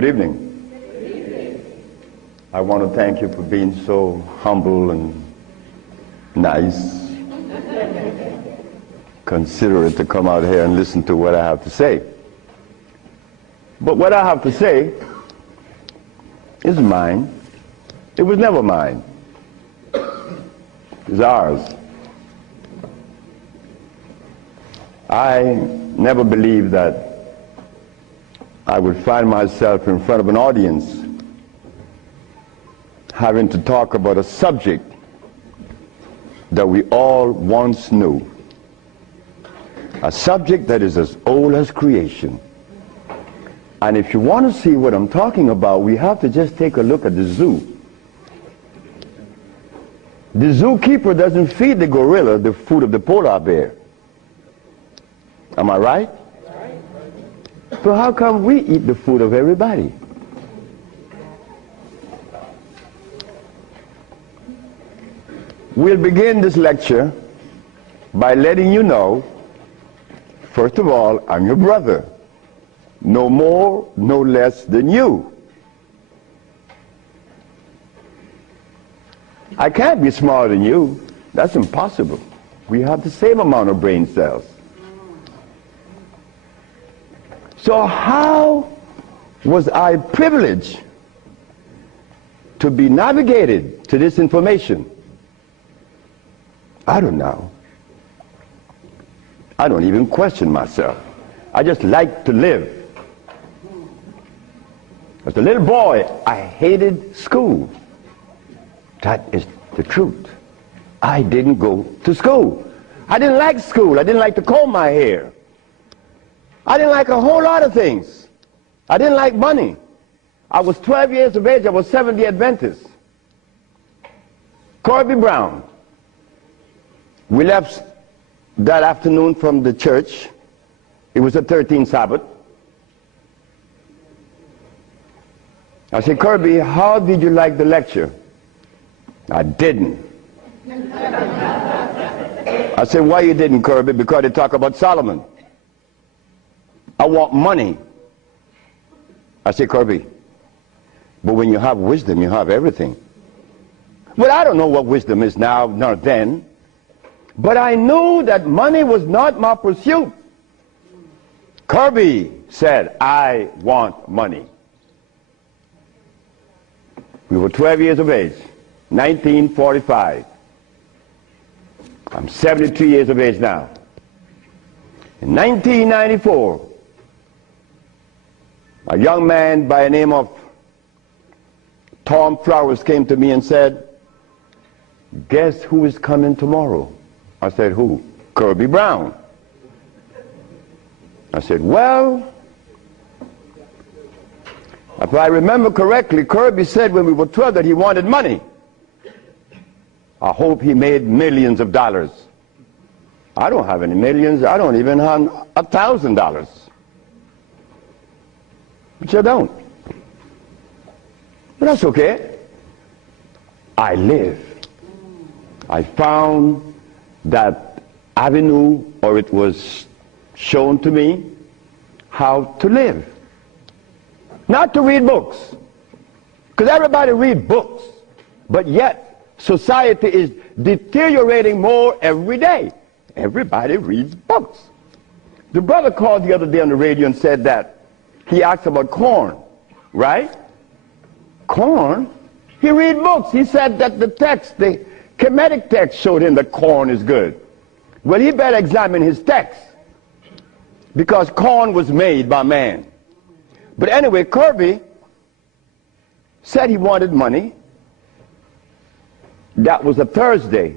Good evening. I want to thank you for being so humble and nice, considerate to come out here and listen to what I have to say. But what I have to say is mine. It was never mine. It's ours. I never believed that I would find myself in front of an audience having to talk about a subject that we all once knew. A subject that is as old as creation. And if you want to see what I'm talking about, we have to just take a look at the zoo. The zookeeper doesn't feed the gorilla the food of the polar bear. Am I right? So how come we eat the food of everybody? We'll begin this lecture by letting you know, first of all, I'm your brother. No more, no less than you. I can't be smarter than you. That's impossible. We have the same amount of brain cells. So how was I privileged to be navigated to this information? I don't know. I don't even question myself. I just like to live. As a little boy, I hated school. That is the truth. I didn't go to school. I didn't like school. I didn't like to comb my hair. I didn't like a whole lot of things. I didn't like money. I was 12 years of age. I was Seventh-day Adventist. Corby Brown. We left that afternoon from the church. It was the 13th Sabbath. I said, Kirby, how did you like the lecture? I didn't. I said, why you didn't, Kirby? Because they talk about Solomon. I want money. I said, Kirby, but when you have wisdom, you have everything. Well, I don't know what wisdom is now, nor then, but I knew that money was not my pursuit. Kirby said, I want money. We were 12 years of age, 1945. I'm 72 years of age now. In 1994, a young man by the name of Tom Flowers came to me and said, guess who is coming tomorrow? I said, who? Kirby Brown. I said, well, if I remember correctly, Kirby said when we were 12 that he wanted money. I hope he made millions of dollars. I don't have any millions. I don't even have $1,000. But you don't. But that's okay. I live. I found that avenue, or it was shown to me how to live. Not to read books. Because everybody reads books. But yet, society is deteriorating more every day. Everybody reads books. The brother called the other day on the radio and said that he asked about corn, right? Corn? He read books. He said that the text, the Kemetic text showed him that corn is good. Well, he better examine his text. Because corn was made by man. But anyway, Kirby said he wanted money. That was a Thursday.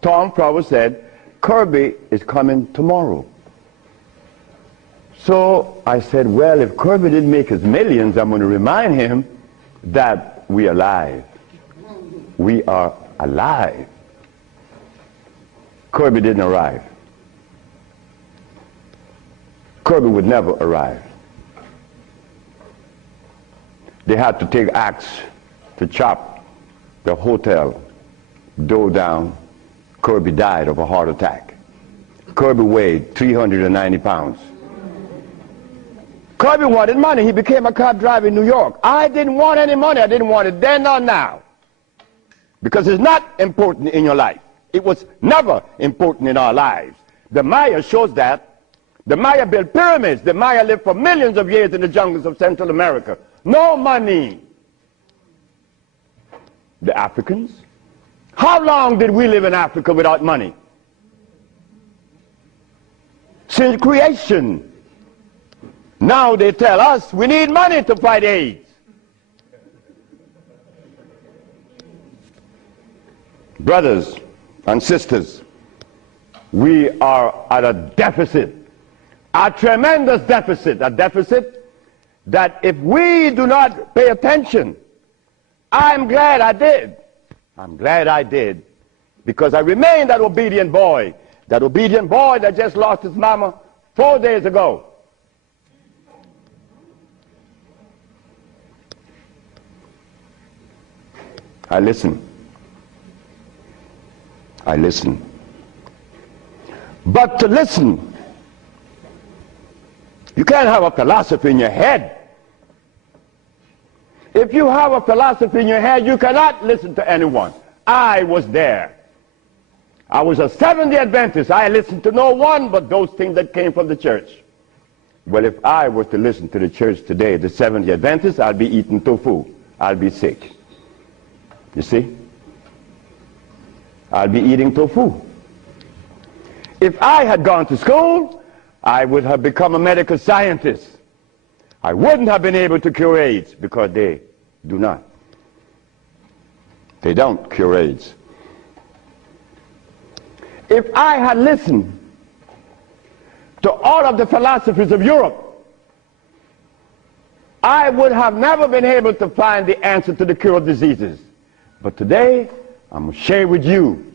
Tom Flowers said, Kirby is coming tomorrow. So I said, well, if Kirby didn't make his millions, I'm going to remind him that we are alive. We are alive. Kirby didn't arrive. Kirby would never arrive. They had to take axe to chop the hotel door down. Kirby died of a heart attack. Kirby weighed 390 pounds. Kirby wanted money. He became a cab driver in New York. I didn't want any money. I didn't want it then nor now. Because it's not important in your life. It was never important in our lives. The Maya shows that. The Maya built pyramids. The Maya lived for millions of years in the jungles of Central America. No money. The Africans? How long did we live in Africa without money? Since creation. Now they tell us we need money to fight AIDS. Brothers and sisters, we are at a deficit, a tremendous deficit, a deficit that if we do not pay attention, I'm glad I did. I'm glad I did, because I remained that obedient boy that just lost his mama 4 days ago. I listen. I listen. But to listen, you can't have a philosophy in your head. If you have a philosophy in your head, you cannot listen to anyone. I was there. I was a Seventh-day Adventist. I listened to no one but those things that came from the church. Well, if I was to listen to the church today, the Seventh-day Adventists, I'd be eating tofu. I'll be sick. You see? I'll be eating tofu. If I had gone to school, I would have become a medical scientist. I wouldn't have been able to cure AIDS, because they do not. They don't cure AIDS. If I had listened to all of the philosophies of Europe, I would have never been able to find the answer to the cure of diseases. But today, I'm going to share with you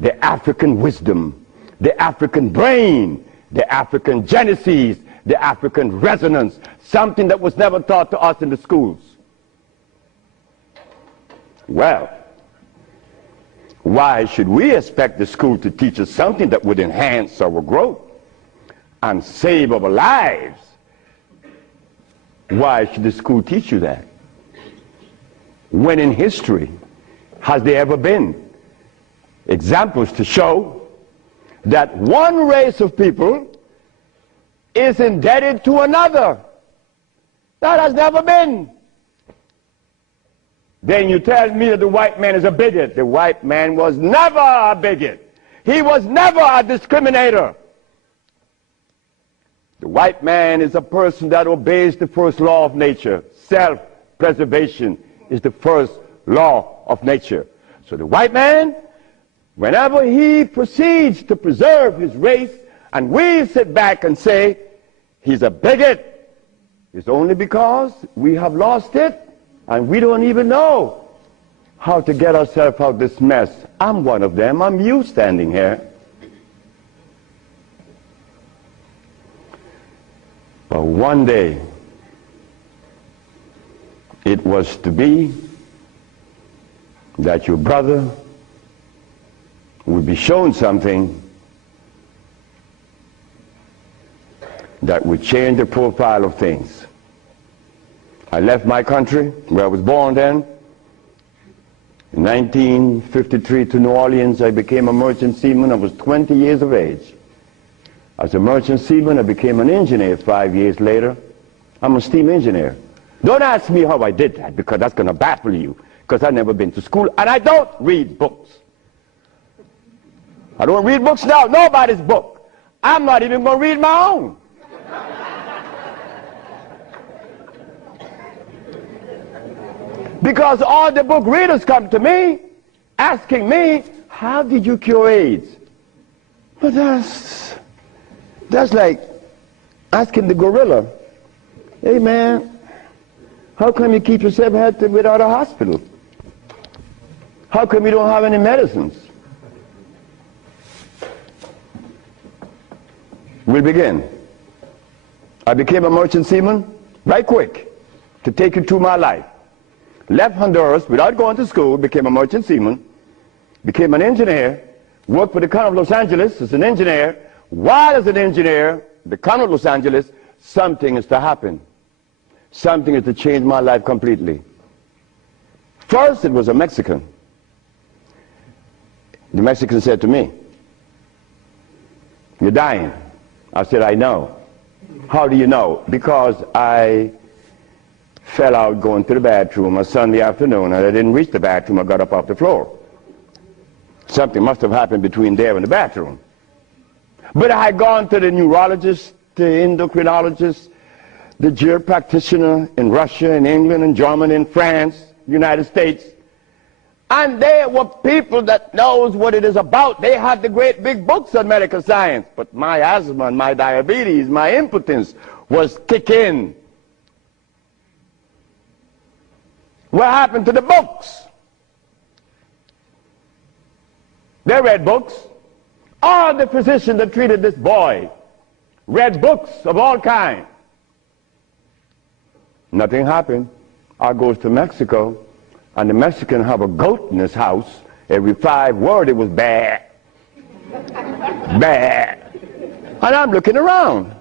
the African wisdom, the African brain, the African genesis, the African resonance, something that was never taught to us in the schools. Well, why should we expect the school to teach us something that would enhance our growth and save our lives? Why should the school teach you that? When in history has there ever been examples to show that one race of people is indebted to another? That has never been. Then you tell me that the white man is a bigot. The white man was never a bigot. He was never a discriminator. The white man is a person that obeys the first law of nature. Self-preservation is the first law of nature. So the white man, whenever he proceeds to preserve his race, and we sit back and say he's a bigot, it's only because we have lost it and we don't even know how to get ourselves out of this mess. I'm one of them. I'm you standing here. But one day it was to be that your brother would be shown something that would change the profile of things. I left my country, where I was born then. In 1953 to New Orleans, I became a merchant seaman. I was 20 years of age. As a merchant seaman, I became an engineer 5 years later. I'm a steam engineer. Don't ask me how I did that, because that's going to baffle you, because I've never been to school, and I don't read books. I don't read books now, nobody's book. I'm not even going to read my own. Because all the book readers come to me asking me, how did you cure AIDS? But that's like asking the gorilla, hey man, how come you keep yourself healthy without a hospital? How come you don't have any medicines? We'll begin. I became a merchant seaman right quick to take you through my life. Left Honduras without going to school, became a merchant seaman, became an engineer, worked for the County of Los Angeles as an engineer. While as an engineer, the County of Los Angeles, something is to happen. Something is to change my life completely. First, it was a Mexican. The Mexican said to me, "You're dying." I said, "I know." "How do you know?" "Because I fell out going to the bathroom on Sunday afternoon, and I didn't reach the bathroom. I got up off the floor. Something must have happened between there and the bathroom." But I had gone to the neurologist, the endocrinologist, the GER practitioner in Russia, in England, in Germany, in France, United States. And they were people that knows what it is about. They had the great big books on medical science. But my asthma and my diabetes, my impotence was kicking. What happened to the books? They read books. All the physicians that treated this boy read books of all kinds. Nothing happened. I goes to Mexico, and the Mexican have a goat in his house. Every 5 words it was bad, bad. And I'm looking around.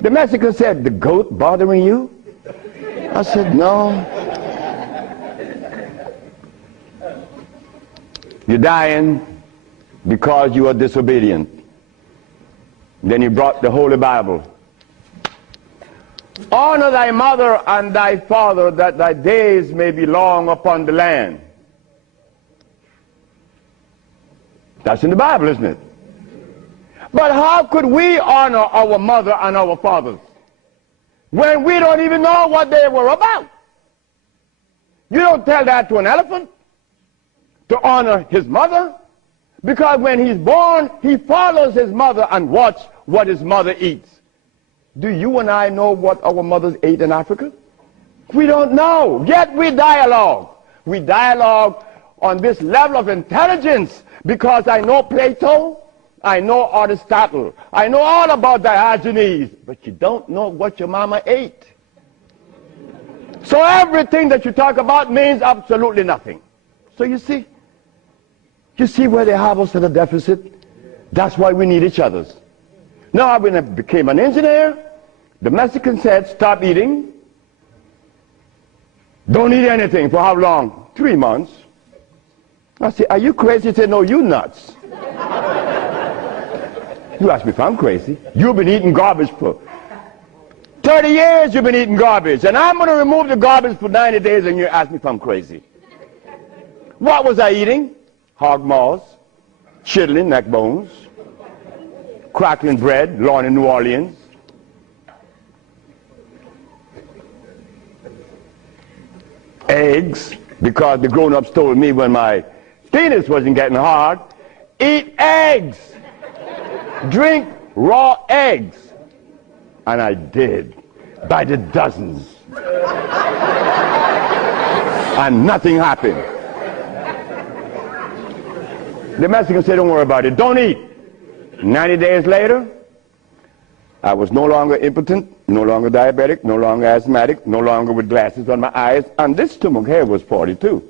The Mexican said, "The goat bothering you?" I said, "No." "You're dying because you are disobedient." Then he brought the Holy Bible. "Honor thy mother and thy father, that thy days may be long upon the land." That's in the Bible, isn't it? But how could we honor our mother and our fathers when we don't even know what they were about? You don't tell that to an elephant, to honor his mother, because when he's born, he follows his mother and watch what his mother eats. Do you and I know what our mothers ate in Africa? We don't know, yet we dialogue. We dialogue on this level of intelligence because I know Plato, I know Aristotle, I know all about Diogenes, but you don't know what your mama ate. So everything that you talk about means absolutely nothing. So you see where they have us at a deficit? That's why we need each other's. Now, when I became an engineer, the Mexican said, "Stop eating. Don't eat anything." For how long? 3 months. I said, "Are you crazy?" He said, "No, you nuts." You ask me if I'm crazy. You've been eating garbage for 30 years. You've been eating garbage. And I'm going to remove the garbage for 90 days, and you ask me if I'm crazy. What was I eating? Hog maws, chitlin, neck bones, crackling bread, Lawn in New Orleans. Eggs, because the grown-ups told me when my penis wasn't getting hard, eat eggs, drink raw eggs. And I did, by the dozens. And nothing happened. The Mexican said, "Don't worry about it, don't eat." 90 days later, I was no longer impotent, no longer diabetic, no longer asthmatic, no longer with glasses on my eyes, and this stomach hair was 42.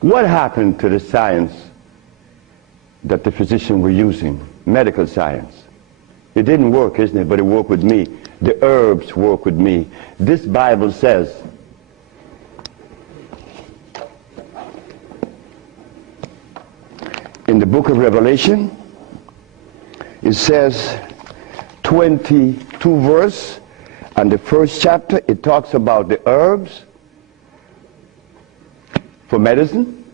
What happened to the science that the physicians were using, medical science? It didn't work, isn't it? But it worked with me. The herbs work with me. This Bible says, in the book of Revelation, it says 22 verse, and the first chapter, it talks about the herbs for medicine.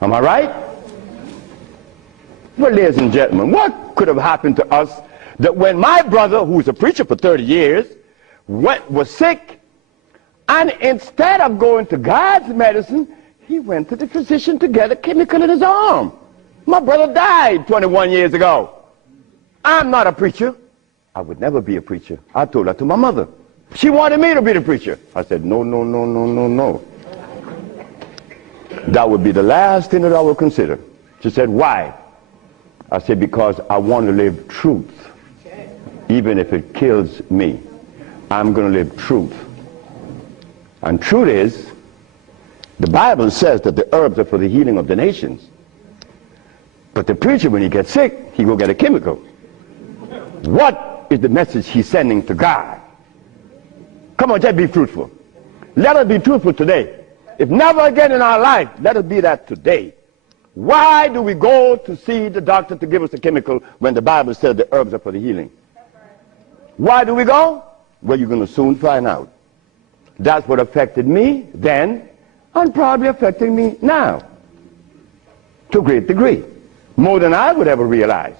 Am I right? Well, ladies and gentlemen, what could have happened to us that when my brother, who was a preacher for 30 years, was sick, and instead of going to God's medicine, he went to the physician to get a chemical in his arm. My brother died 21 years ago. I'm not a preacher. I would never be a preacher. I told that to my mother. She wanted me to be the preacher. I said, "No, no, no, no, no, no. That would be the last thing that I would consider." She said, "Why?" I said, "Because I want to live truth. Even if it kills me, I'm going to live truth." And truth is, the Bible says that the herbs are for the healing of the nations. But the preacher, when he gets sick, he go get a chemical. What is the message he's sending to God? Come on, just be fruitful. Let us be truthful today. If never again in our life, let us be that today. Why do we go to see the doctor to give us a chemical when the Bible says the herbs are for the healing? Why do we go? Well, you're going to soon find out. That's what affected me then and probably affecting me now to a great degree. More than I would ever realize.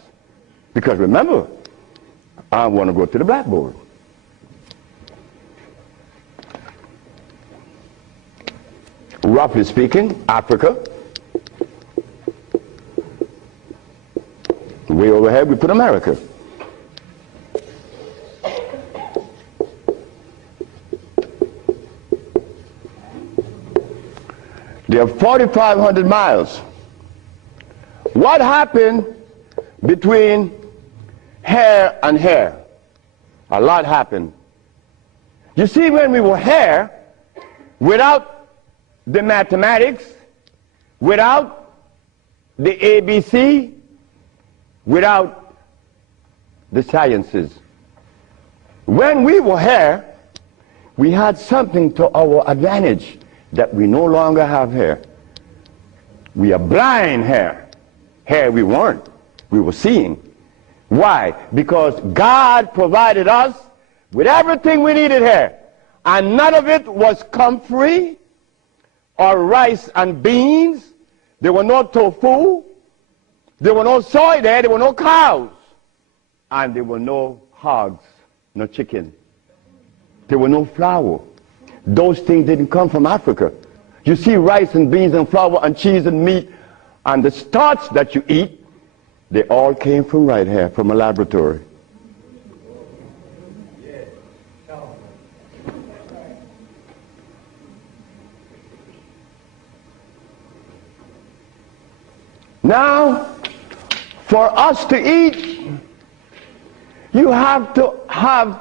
Because remember, I want to go to the blackboard. Roughly speaking, Africa. Way overhead we put America. They are 4,500 miles. What happened between here and here? A lot happened. You see, when we were here, without the mathematics, without the ABC, without the sciences, when we were here, we had something to our advantage that we no longer have here. We are blind here. Here we weren't. We were seeing. Why? Because God provided us with everything we needed here. And none of it was comfrey or rice and beans. There were no tofu. There were no soy there. There were no cows. And there were no hogs, no chicken. There were no flour. Those things didn't come from Africa. You see, rice and beans and flour and cheese and meat and the starch that you eat, they all came from right here, from a laboratory. Now, for us to eat, you have to have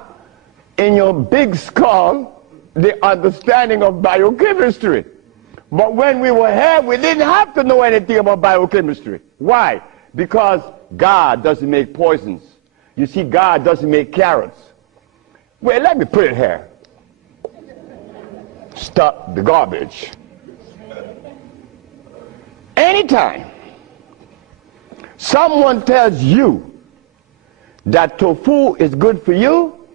in your big skull the understanding of biochemistry. But when we were here, we didn't have to know anything about biochemistry. Why? Because God doesn't make poisons. You see, God doesn't make carrots. Well, let me put it here. Stop the garbage. Anytime someone tells you that tofu is good for you,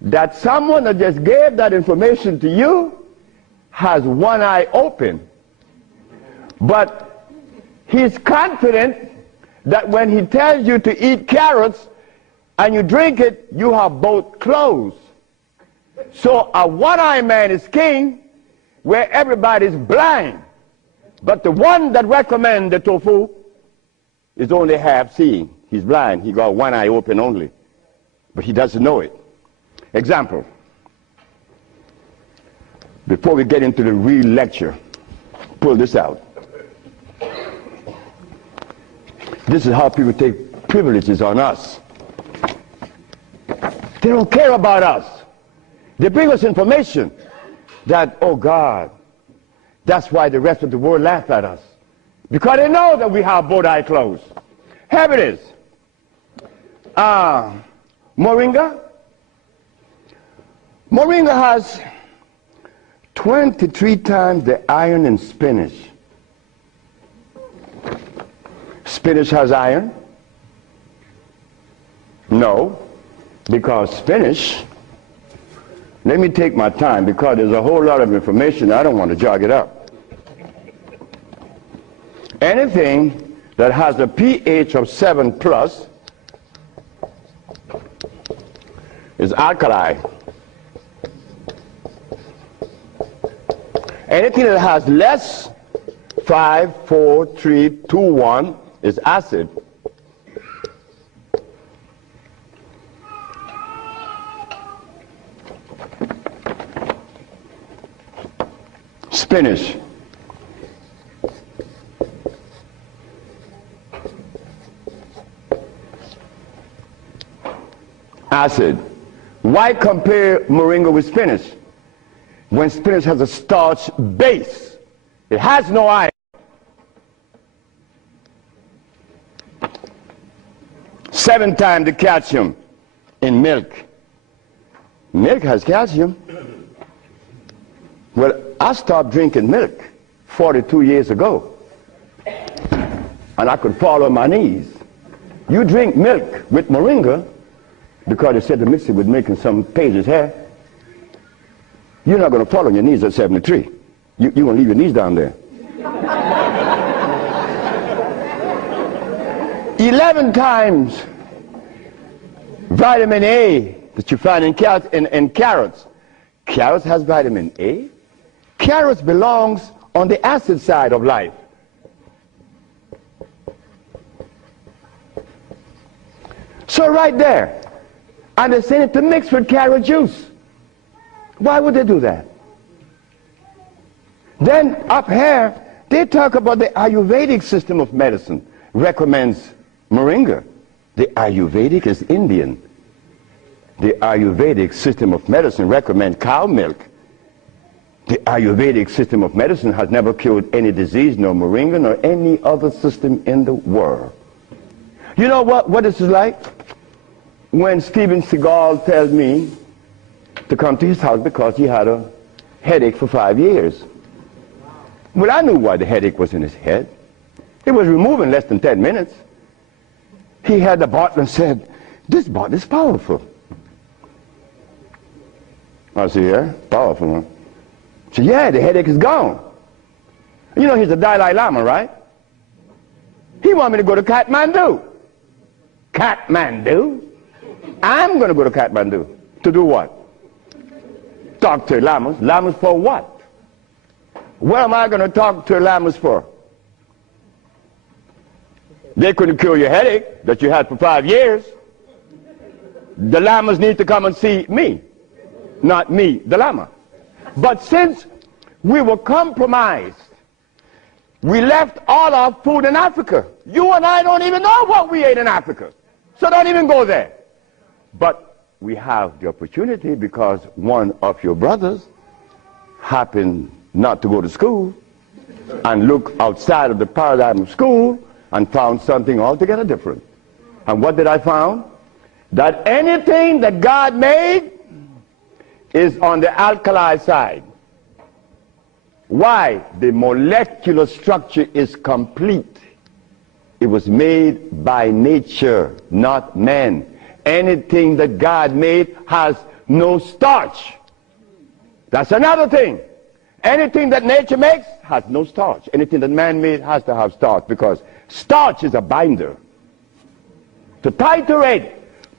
that someone that just gave that information to you has one eye open. But he's confident that when he tells you to eat carrots and you drink it, you have both closed. So a one-eyed man is king where everybody's blind. But the one that recommends the tofu is only half seeing. He's blind. He got one eye open only. But he doesn't know it. Example. Before we get into the real lecture, pull this out. This is how people take privileges on us. They don't care about us. They bring us information that, oh God, that's why the rest of the world laugh at us. Because they know that we have both eyes closed. Here it is. Moringa. Moringa has 23 times the iron in spinach. Spinach has iron? No, because spinach, let me take my time because there's a whole lot of information. I don't want to jog it up. Anything that has a pH of 7 plus is alkali. Anything that has less, 5, 4, 3, 2, 1, is acid. Spinach. Acid. Why compare moringa with spinach? When spinach has a starch base, it has no iron. 7 times the calcium in milk. Milk has calcium. Well, I stopped drinking milk 42 years ago, and I could fall on my knees. You drink milk with moringa, because they said to mix it with milk and some pages hair, you're not going to fall on your knees at 73. You're going to leave your knees down there. 11 times vitamin A that you find in carrots. Carrots has vitamin A. Carrots belongs on the acid side of life. So right there, and they're saying it to mix with carrot juice. Why would they do that? Then up here, they talk about the Ayurvedic system of medicine recommends moringa. The Ayurvedic is Indian. The Ayurvedic system of medicine recommends cow milk. The Ayurvedic system of medicine has never cured any disease, nor moringa, nor any other system in the world. You know what this is like? When Steven Seagal tells me to come to his house because he had a headache for 5 years. Well, I knew why the headache was in his head. It was removed in less than 10 minutes. He had the bottle and said, "This bottle is powerful." I said, "Yeah, powerful, huh?" He said, "Yeah, the headache is gone." You know, he's the Dalai Lama, right? He wanted me to go to Kathmandu. Kathmandu? I'm going to go to Kathmandu. To do what? Talk to lamas. Lamas for what? What am I going to talk to lamas for? They couldn't cure your headache that you had for 5 years. The lamas need to come and see me, not me, the lama. But since we were compromised, we left all our food in Africa. You and I don't even know what we ate in Africa. So don't even go there. But we have the opportunity because one of your brothers happened not to go to school and look outside of the paradigm of school and found something altogether different. And what did I find? That anything that God made is on the alkali side. Why? The molecular structure is complete. It was made by nature, not man. Anything that God made has no starch. That's another thing. Anything that nature makes has no starch. Anything that man made has to have starch, because starch is a binder. To titrate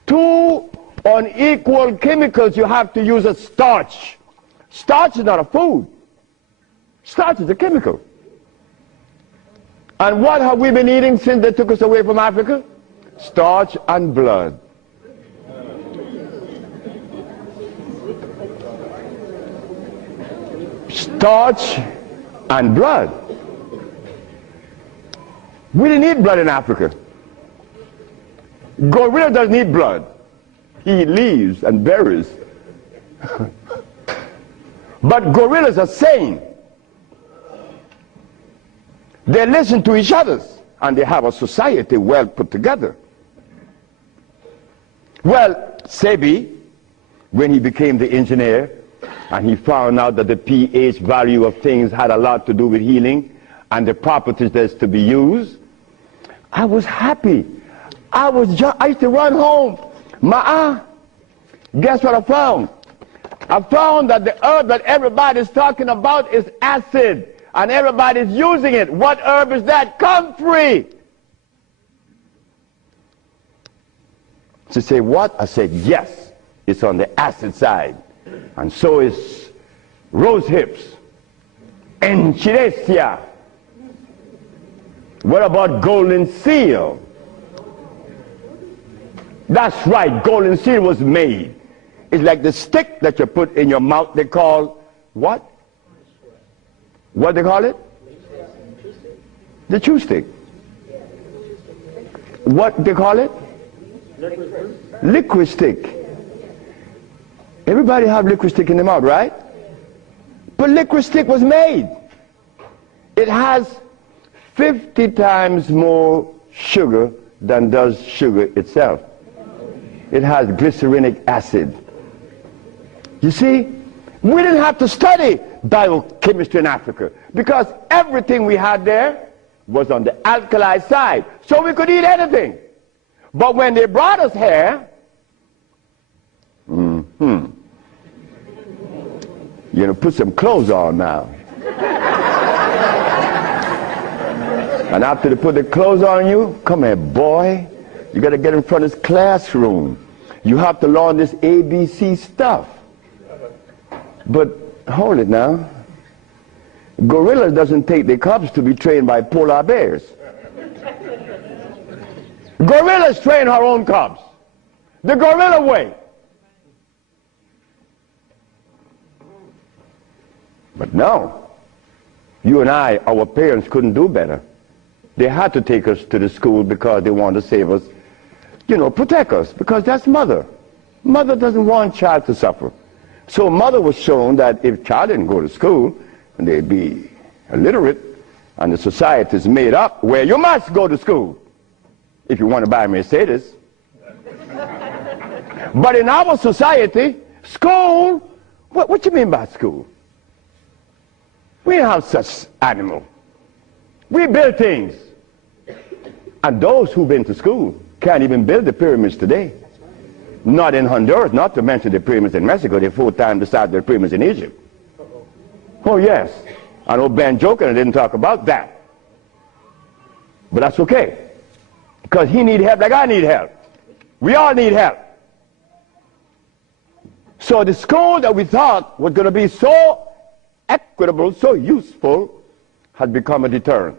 two unequal chemicals, you have to use a starch. Starch is not a food. Starch is a chemical. And what have we been eating since they took us away from Africa? Starch and blood. Starch and blood. We didn't eat blood in Africa. Gorilla doesn't eat blood. He eats leaves and berries. But gorillas are sane. They listen to each other, and they have a society well put together. Well, Sebi, when he became the engineer, and he found out that the pH value of things had a lot to do with healing and the properties that's to be used, I was happy. I used to run home. Guess what I found? I found that the herb that everybody's talking about is acid, and everybody's using it. What herb is that? Comfrey. She said, what? I said, yes, it's on the acid side. And so is rose hips, enchirecia. What about golden seal? That's right, golden seal was made. It's like the stick that you put in your mouth. They call what? What they call it? The chew stick. What they call it? Liquid stick. Everybody have liquid stick in the mouth, right? But liquid stick was made. It has 50 times more sugar than does sugar itself. It has glycerinic acid. You see, we didn't have to study biochemistry in Africa because everything we had there was on the alkali side, so we could eat anything. But when they brought us here, you know, put some clothes on now. And after they put the clothes on you, come here, boy, you got to get in front of this classroom. You have to learn this ABC stuff. But hold it now. Gorilla doesn't take the cubs to be trained by polar bears. Gorillas train her own cubs. The gorilla way. But no, you and I, our parents couldn't do better. They had to take us to the school because they wanted to save us, you know, protect us, because that's mother. Mother doesn't want child to suffer. So mother was shown that if child didn't go to school, they'd be illiterate, and the society is made up where you must go to school if you want to buy a Mercedes. But in our society, school, what you mean by school? We don't have such animal. We build things. And those who've been to school can't even build the pyramids today. Not in Honduras, not to mention the pyramids in Mexico. They're 4 times the size of the pyramids in Egypt. Oh yes. I know Ben joking and didn't talk about that. But that's okay. Because he need help like I need help. We all need help. So the school that we thought was going to be so equitable, so useful, has become a deterrent.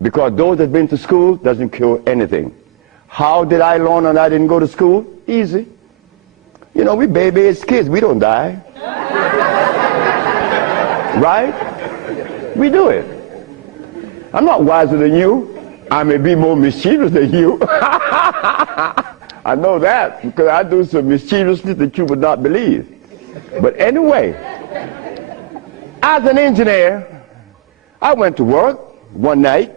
Because those that have been to school doesn't cure anything. How did I learn and I didn't go to school? Easy. You know, we baby-aged kids, we don't die. Right? We do it. I'm not wiser than you. I may be more mischievous than you. I know that because I do some mischievousness that you would not believe. But anyway, as an engineer, I went to work one night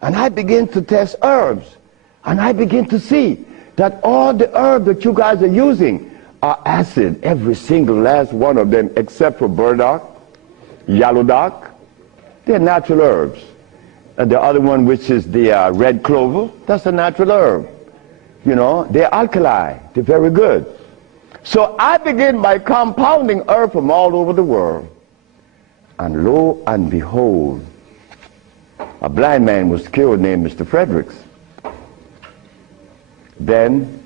and I began to test herbs. And I began to see that all the herbs that you guys are using are acid, every single last one of them, except for burdock, yellow dock. They're natural herbs. And the other one, which is the red clover, that's a natural herb. You know, they're alkali. They're very good. So I began by compounding herbs from all over the world. And lo and behold, a blind man was killed named Mr. Fredericks. Then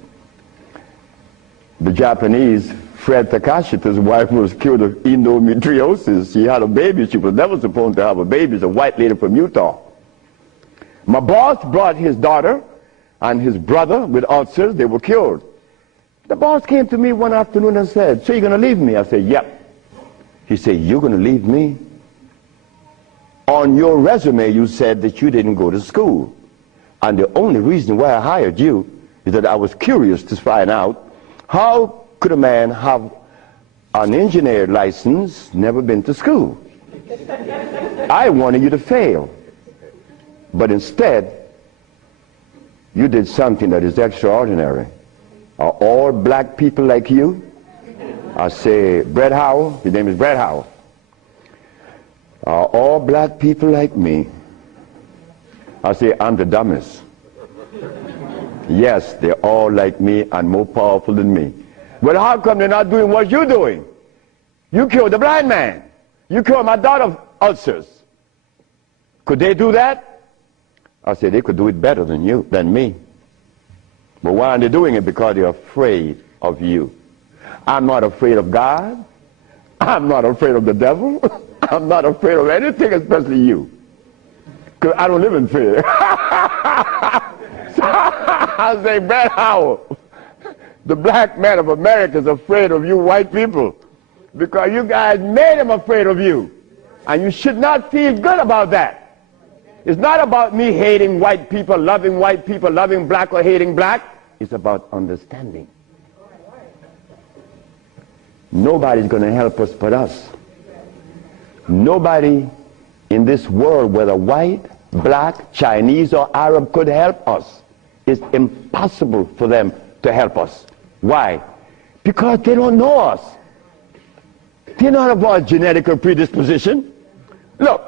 the Japanese, Fred Takashita's wife, was killed of endometriosis. She had a baby. She was never supposed to have a baby. It's a white lady from Utah. My boss brought his daughter and his brother with ulcers. They were killed. The boss came to me one afternoon and said, "So you're going to leave me?" I said, "Yep." He said, "You're going to leave me? On your resume, you said that you didn't go to school. And the only reason why I hired you is that I was curious to find out how could a man have an engineer license, never been to school. I wanted you to fail. But instead, you did something that is extraordinary. Are all black people like you?" I say, "Brett Howell," his name is Brett Howell. "Are all black people like me?" I say, "I'm the dumbest." "Yes, they're all like me and more powerful than me." "Well, how come they're not doing what you're doing? You killed the blind man. You killed my daughter's ulcers. Could they do that?" I said, "They could do it better than you, than me. But why aren't they doing it? Because they're afraid of you. I'm not afraid of God. I'm not afraid of the devil. I'm not afraid of anything, especially you. Because I don't live in fear." So I say, "Brett Howell, the black man of America is afraid of you white people because you guys made him afraid of you. And you should not feel good about that. It's not about me hating white people, loving black or hating black. It's about understanding. Nobody's going to help us but us. Nobody in this world, whether white, black, Chinese, or Arab, could help us it's impossible for them to help us. Why? Because they don't know us. They don't have our genetic predisposition. Look,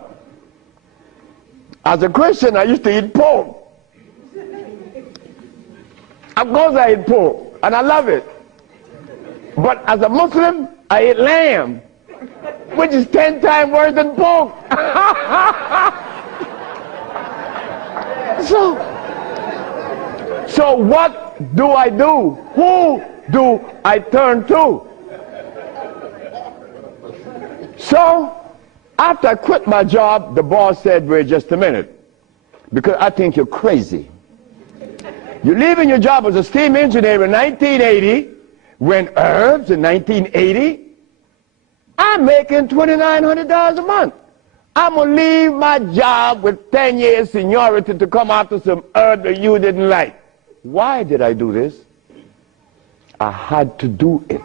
as a Christian, I used to eat pork. Of course I eat pork, and I love it. But as a Muslim, I eat lamb, which is 10 times worse than pork. So what do I do? Who do I turn to? So after I quit my job, the boss said, wait just a minute, because I think you're crazy. You're leaving your job as a steam engineer in 1980, when herbs in 1980, I'm making $2,900 a month. I'm going to leave my job with 10 years seniority to come after some herb that you didn't like. Why did I do this? I had to do it.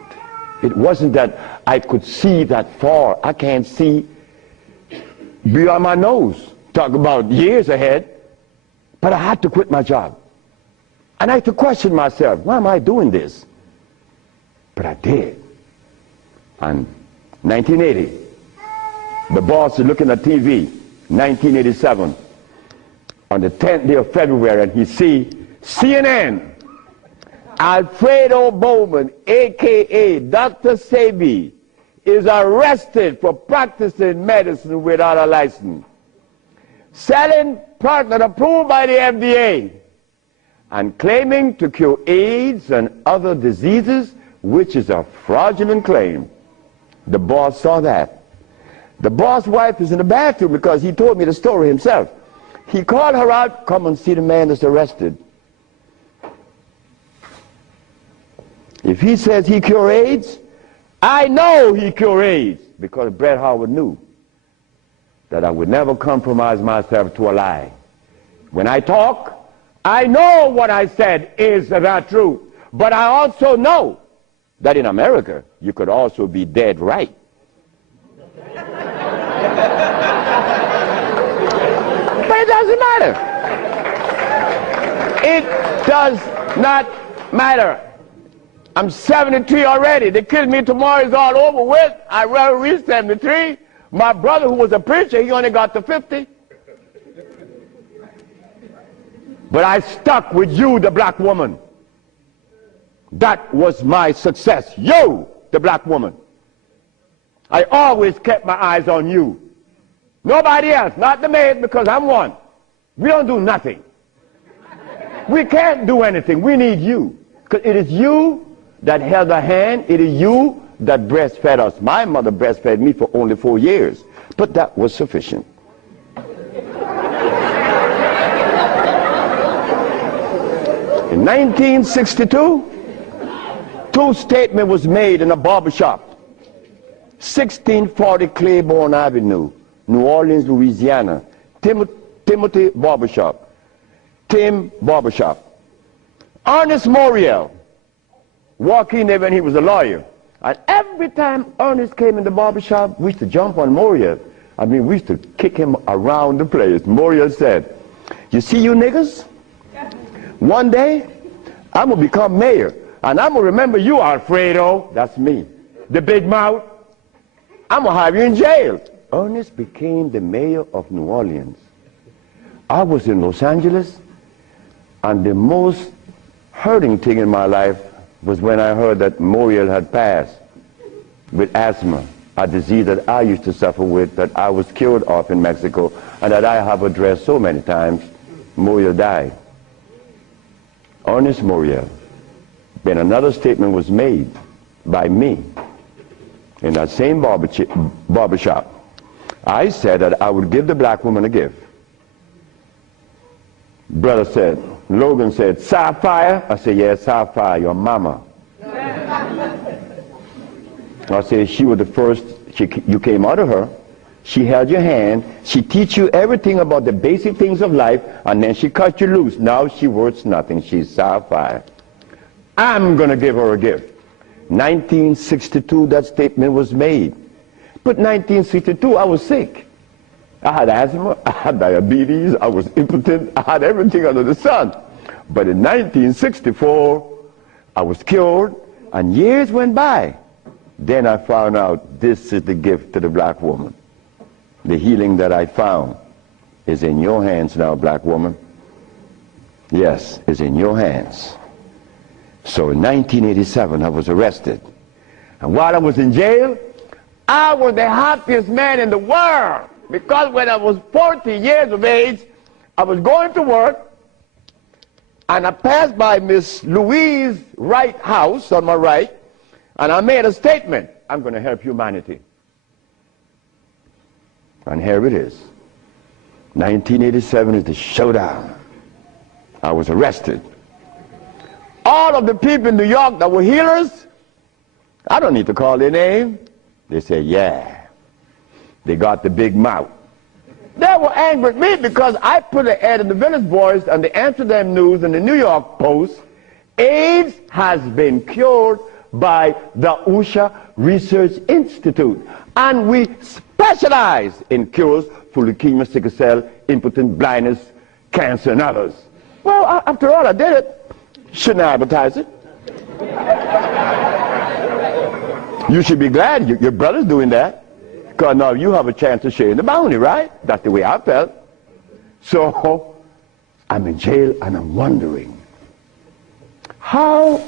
It wasn't that I could see that far. I can't see beyond my nose. Talk about years ahead. But I had to quit my job. And I had to question myself, why am I doing this? But I did. And 1980, the boss is looking at TV, 1987, on the 10th day of February, and he see CNN, Alfredo Bowman, a.k.a. Dr. Sebi, is arrested for practicing medicine without a license, selling product approved by the FDA, and claiming to cure AIDS and other diseases, which is a fraudulent claim. The boss saw that. The boss' wife is in the bathroom because he told me the story himself. He called her out, come and see the man that's arrested. If he says he cure AIDS, I know he cure AIDS, because Bret Howard knew that I would never compromise myself to a lie. When I talk, I know what I said is not true, but I also know that in America, you could also be dead right. But it doesn't matter. It does not matter. I'm 73 already. They kill me tomorrow, it's all over with. I rather reach 73. My brother, who was a preacher, he only got to 50. But I stuck with you, the black woman. That was my success. You, the black woman. I always kept my eyes on you. Nobody else, not the maid, because I'm one. We don't do nothing. We can't do anything. We need you. Because it is you that held our hand. It is you that breastfed us. My mother breastfed me for only 4 years. But that was sufficient. In 1962, two statements was made in a barbershop. 1640 Claiborne Avenue, New Orleans, Louisiana. Timothy Barbershop. Tim Barbershop. Ernest Moriel walked in there when he was a lawyer. And every time Ernest came in the barbershop, we used to jump on Moriel. I mean, we used to kick him around the place. Moriel said, you see you niggas? One day, I'm going to become mayor. And I'm going to remember you, Alfredo. That's me. The big mouth. I'm going to have you in jail. Ernest became the mayor of New Orleans. I was in Los Angeles, and the most hurting thing in my life was when I heard that Moriel had passed with asthma, a disease that I used to suffer with, that I was cured of in Mexico, and that I have addressed so many times. Moriel died. Ernest Moriel. Then another statement was made by me in that same barbershop. I said that I would give the black woman a gift. Brother said, Logan said, Sapphire? I said, yes, Sapphire, your mama. I said, she was the first, you came out of her. She held your hand. She teach you everything about the basic things of life, and then she cut you loose. Now she worth nothing. She's Sapphire. I'm going to give her a gift. 1962, that statement was made. But 1962, I was sick. I had asthma, I had diabetes, I was impotent, I had everything under the sun. But in 1964, I was cured, and years went by. Then I found out this is the gift to the black woman. The healing that I found is in your hands now, black woman. Yes, it's in your hands. So in 1987, I was arrested. And while I was in jail, I was the happiest man in the world. Because when I was 40 years of age, I was going to work, and I passed by Miss Louise Wright's house on my right, and I made a statement: I'm going to help humanity. And here it is. 1987 is the showdown. I was arrested. All of the people in New York that were healers, I don't need to call their name. They said, yeah. They got the big mouth. They were angry with me because I put an ad in the Village Voice and the Amsterdam News and the New York Post. AIDS has been cured by the USHA Research Institute. And we specialize in cures for leukemia, sickle cell, impotence, blindness, cancer, and others. Well, after all, I did it. Shouldn't I advertise it? You should be glad your brother's doing that. Because now you have a chance to share in the bounty, right? That's the way I felt. So I'm in jail and I'm wondering, how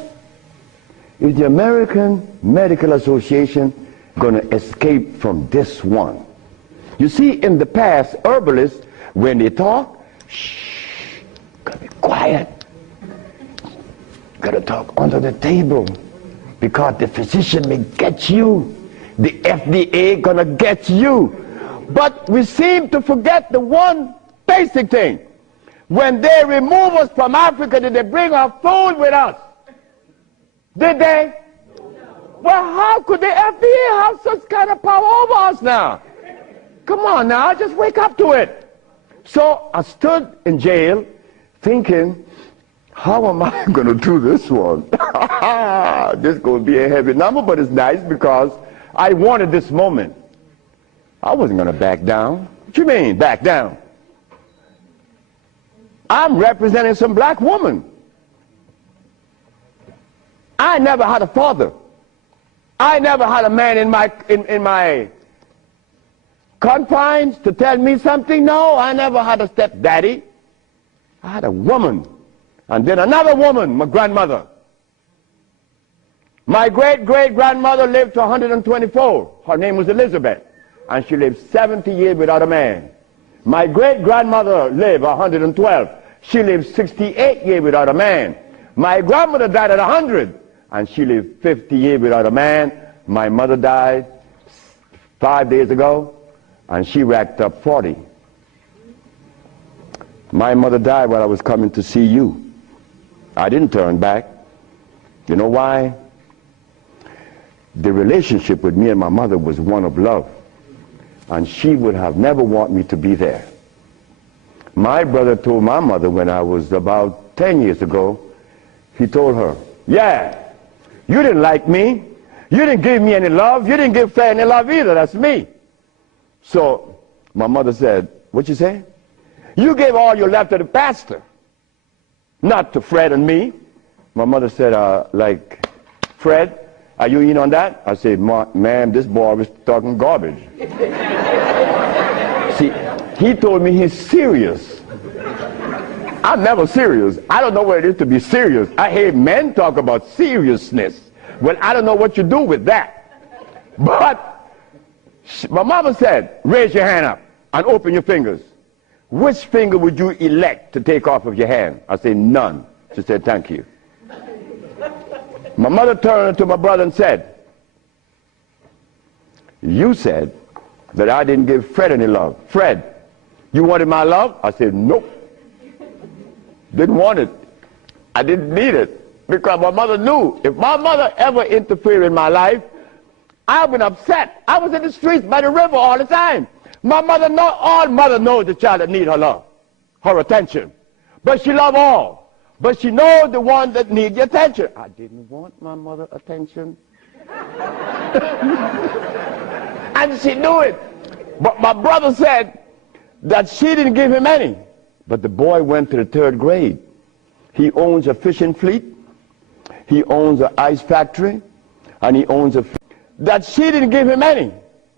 is the American Medical Association going to escape from this one? You see, in the past, herbalists, when they talk, shh, gotta be quiet. Gotta talk under the table, because the physician may get you. The FDA gonna get you. But we seem to forget the one basic thing. When they remove us from Africa, did they bring our food with us? Did they? Well, how could the FDA have such kind of power over us now? Come on now, just wake up to it. So I stood in jail thinking, how am I going to do this one? This is going to be a heavy number, but it's nice because I wanted this moment. I wasn't going to back down. What you mean, back down? I'm representing some black woman. I never had a father. I never had a man in my confines to tell me something. No, I never had a stepdaddy. I had a woman. And then another woman, my grandmother. My great-great-grandmother lived to 124. Her name was Elizabeth. And she lived 70 years without a man. My great-grandmother lived 112. She lived 68 years without a man. My grandmother died at 100. And she lived 50 years without a man. My mother died 5 days ago. And she racked up 40. My mother died while I was coming to see you. I didn't turn back. You know why? The relationship with me and my mother was one of love. And she would have never wanted me to be there. My brother told my mother when I was about 10 years ago, he told her, yeah, you didn't like me. You didn't give me any love. You didn't give Fred any love either. That's me. So my mother said, what you say? You gave all your love to the pastor, not to Fred and me. My mother said, like, Fred, are you in on that? I said, ma'am, this boy was talking garbage. See, he told me he's serious. I'm never serious. I don't know what it is to be serious. I hear men talk about seriousness. Well, I don't know what you do with that. But my mama said, raise your hand up and open your fingers. Which finger would you elect to take off of your hand? I said, none. She said, thank you. My mother turned to my brother and said, you said that I didn't give Fred any love. Fred, you wanted my love? I said, nope. Didn't want it. I didn't need it. Because my mother knew if my mother ever interfered in my life, I would be upset. I was in the streets by the river all the time. My mother knows, all mother knows the child that needs her love, her attention. But she loves all. But she knows the one that needs the attention. I didn't want my mother attention. And she knew it. But my brother said that she didn't give him any. But the boy went to the 3rd grade. He owns a fishing fleet. He owns an ice factory. And he owns that she didn't give him any.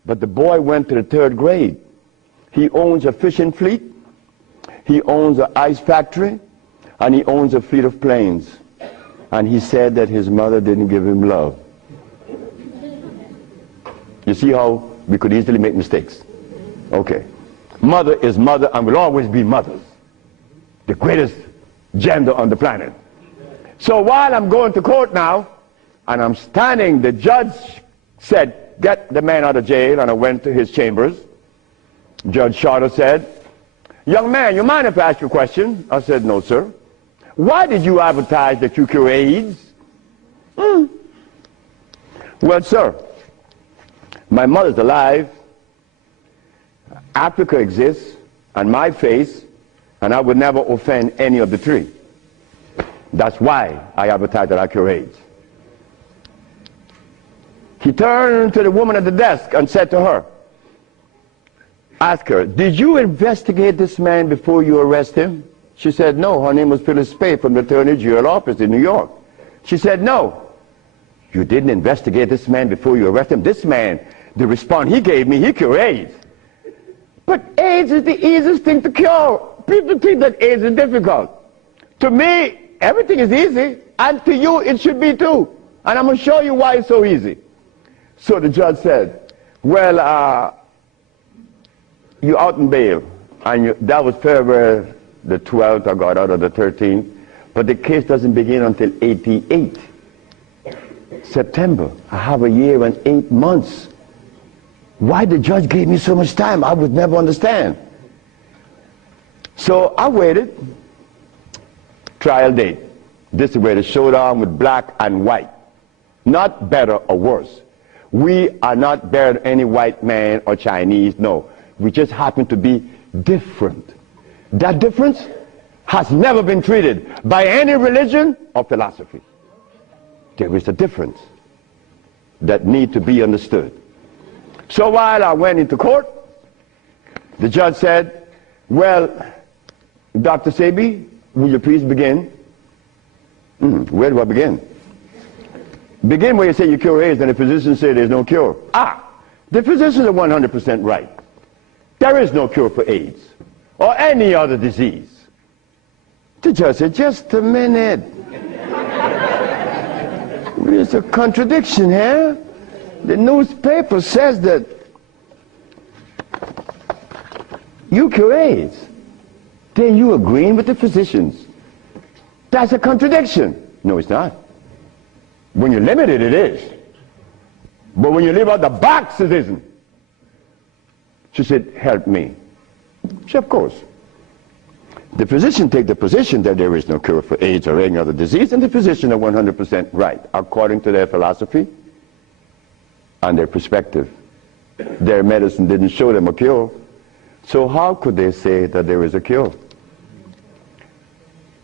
But the boy went to the 3rd grade. He owns a fishing fleet. He owns an ice factory. And he owns a fleet of planes. And he said that his mother didn't give him love. You see how we could easily make mistakes? Okay. Mother is mother and will always be mothers. The greatest gender on the planet. So while I'm going to court now, and I'm standing, the judge said, get the man out of jail, and I went to his chambers. Judge Shorter said, young man, you mind if I ask you a question? I said, no, sir. Why did you advertise that you cure AIDS? Well, sir, my mother's alive, Africa exists, and my face, and I would never offend any of the three. That's why I advertise that I cure AIDS. He turned to the woman at the desk and said to her, ask her, did you investigate this man before you arrest him? She said, no. Her name was Phyllis Spade from the Attorney General office in New York. She said, no. You didn't investigate this man before you arrest him? This man, the response he gave me, he cured AIDS. But AIDS is the easiest thing to cure. People think that AIDS is difficult. To me, everything is easy, and to you it should be too. And I'm going to show you why it's so easy. So the judge said, well, you're out in bail. And that was February the 12th, I got out of the 13th. But the case doesn't begin until 88. September. I have a year and 8 months. Why the judge gave me so much time, I would never understand. So I waited. Trial date. This is where the showdown with black and white. Not better or worse. We are not better than any white man or Chinese, no. We just happen to be different. That difference has never been treated by any religion or philosophy. There is a difference that needs to be understood. So while I went into court, the judge said, well, Dr. Sebi, will you please begin? Where do I begin? Begin where you say you cure AIDS and the physicians say there's no cure. The physicians are 100% right. There is no cure for AIDS or any other disease. The judge said, just a minute. There's a contradiction here. The newspaper says that you cure AIDS. Then you agreeing with the physicians. That's a contradiction. No, it's not. When you're limited, it is. But when you leave out the box, it isn't. She said, help me. She said, of course. The physician take the position that there is no cure for AIDS or any other disease, and the physician are 100% right, according to their philosophy and their perspective. Their medicine didn't show them a cure. So how could they say that there is a cure?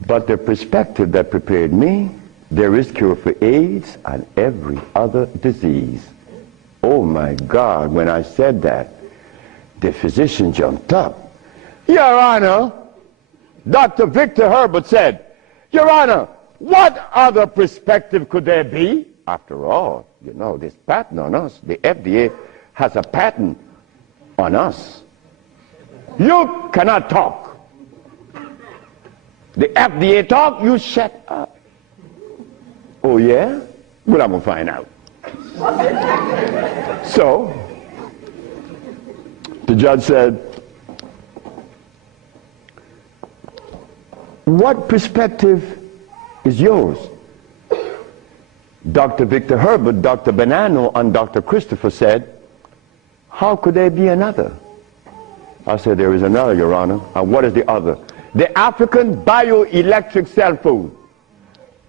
But the perspective that prepared me, there is cure for AIDS and every other disease. Oh my God, when I said that, the physician jumped up. Your Honor, Dr. Victor Herbert said, Your Honor, what other perspective could there be? After all, you know, this patent on us, the FDA has a patent on us. You cannot talk. The FDA talk, you shut up. Oh yeah? Well, I'm going to find out. So, the judge said, what perspective is yours? Dr. Victor Herbert, Dr. Bonanno, and Dr. Christopher said, how could there be another? I said, there is another, Your Honor. And what is the other? The African bioelectric cell food.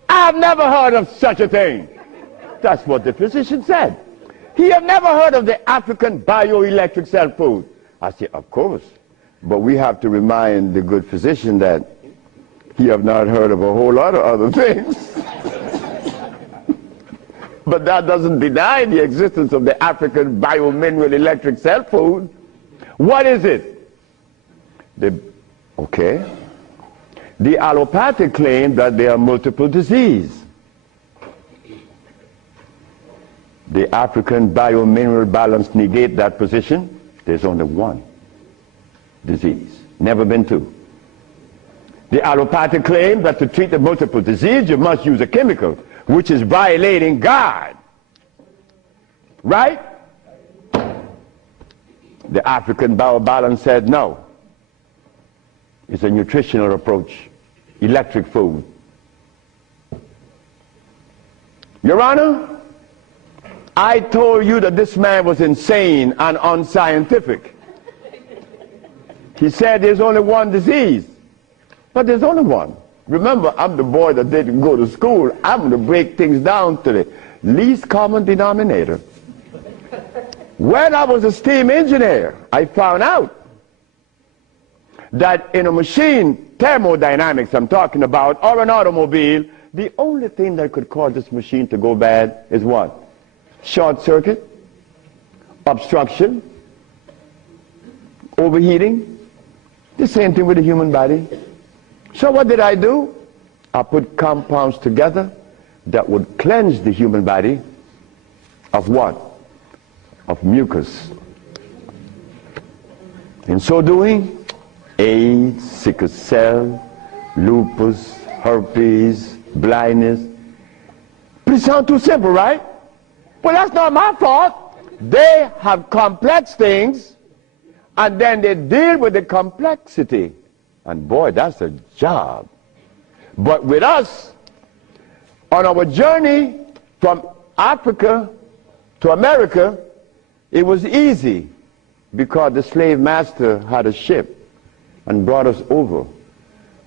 I've never heard of such a thing. That's what the physician said. He had never heard of the African bioelectric cell food. I said, of course. But we have to remind the good physician that he have not heard of a whole lot of other things. But that doesn't deny the existence of the African biomineral electric cell food. What is it? Okay. The allopathic claim that there are multiple diseases. The African biomineral balance negate that position. There's only one disease, never been two. The allopathic claim that to treat the multiple disease you must use a chemical, which is violating God. Right? The African biobalance said no. It's a nutritional approach, electric food. Your Honor, I told you that this man was insane and unscientific. He said there's only one disease, but there's only one. Remember, I'm the boy that didn't go to school. I'm going to break things down to the least common denominator. When I was a steam engineer, I found out that in a machine, thermodynamics I'm talking about, or an automobile, the only thing that could cause this machine to go bad is what? Short circuit, obstruction, overheating. The same thing with the human body. So what did I do? I put compounds together that would cleanse the human body of what? Of mucus. In so doing, AIDS, sickle cell, lupus, herpes, blindness. But it sounds too simple, right? Well, that's not my fault. They have complex things, and then they deal with the complexity. And boy, that's a job. But with us, on our journey from Africa to America, it was easy because the slave master had a ship and brought us over.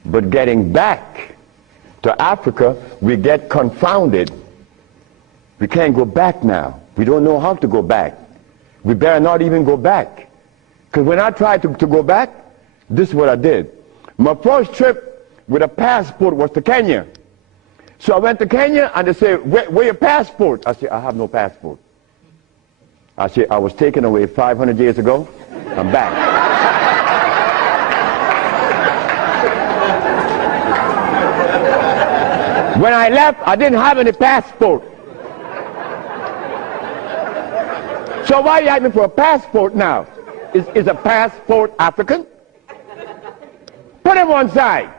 But getting back to Africa, we get confounded. We can't go back now. We don't know how to go back. We better not even go back. Because when I tried to go back, this is what I did. My first trip with a passport was to Kenya. So I went to Kenya and they said, where your passport? I said, I have no passport. I said, I was taken away 500 years ago. I'm back. When I left, I didn't have any passport. So why are you asking for a passport now? Is a passport African? Put him one side.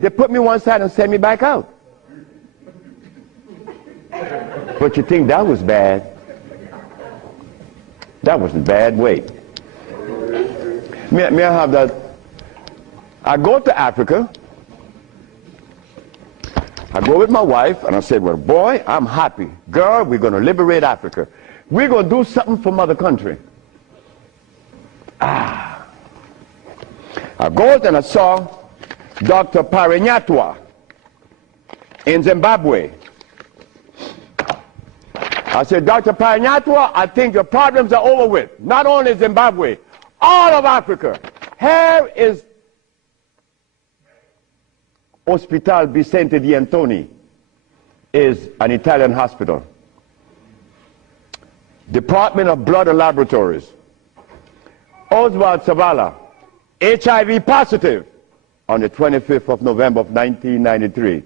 They put me one side and sent me back out. But you think that was bad? That was a bad way. May I have that? I go to Africa. I go with my wife and I said, well, boy, I'm happy. Girl, we're going to liberate Africa. We're going to do something for mother country. I go and I saw Dr. Parinyatwa in Zimbabwe. I said, Dr. Parinyatwa, I think your problems are over with. Not only Zimbabwe, all of Africa. Here is Hospital Vicente di Antoni, is an Italian hospital. Department of Blood and Laboratories. Oswald Savala, HIV positive on the 25th of November of 1993.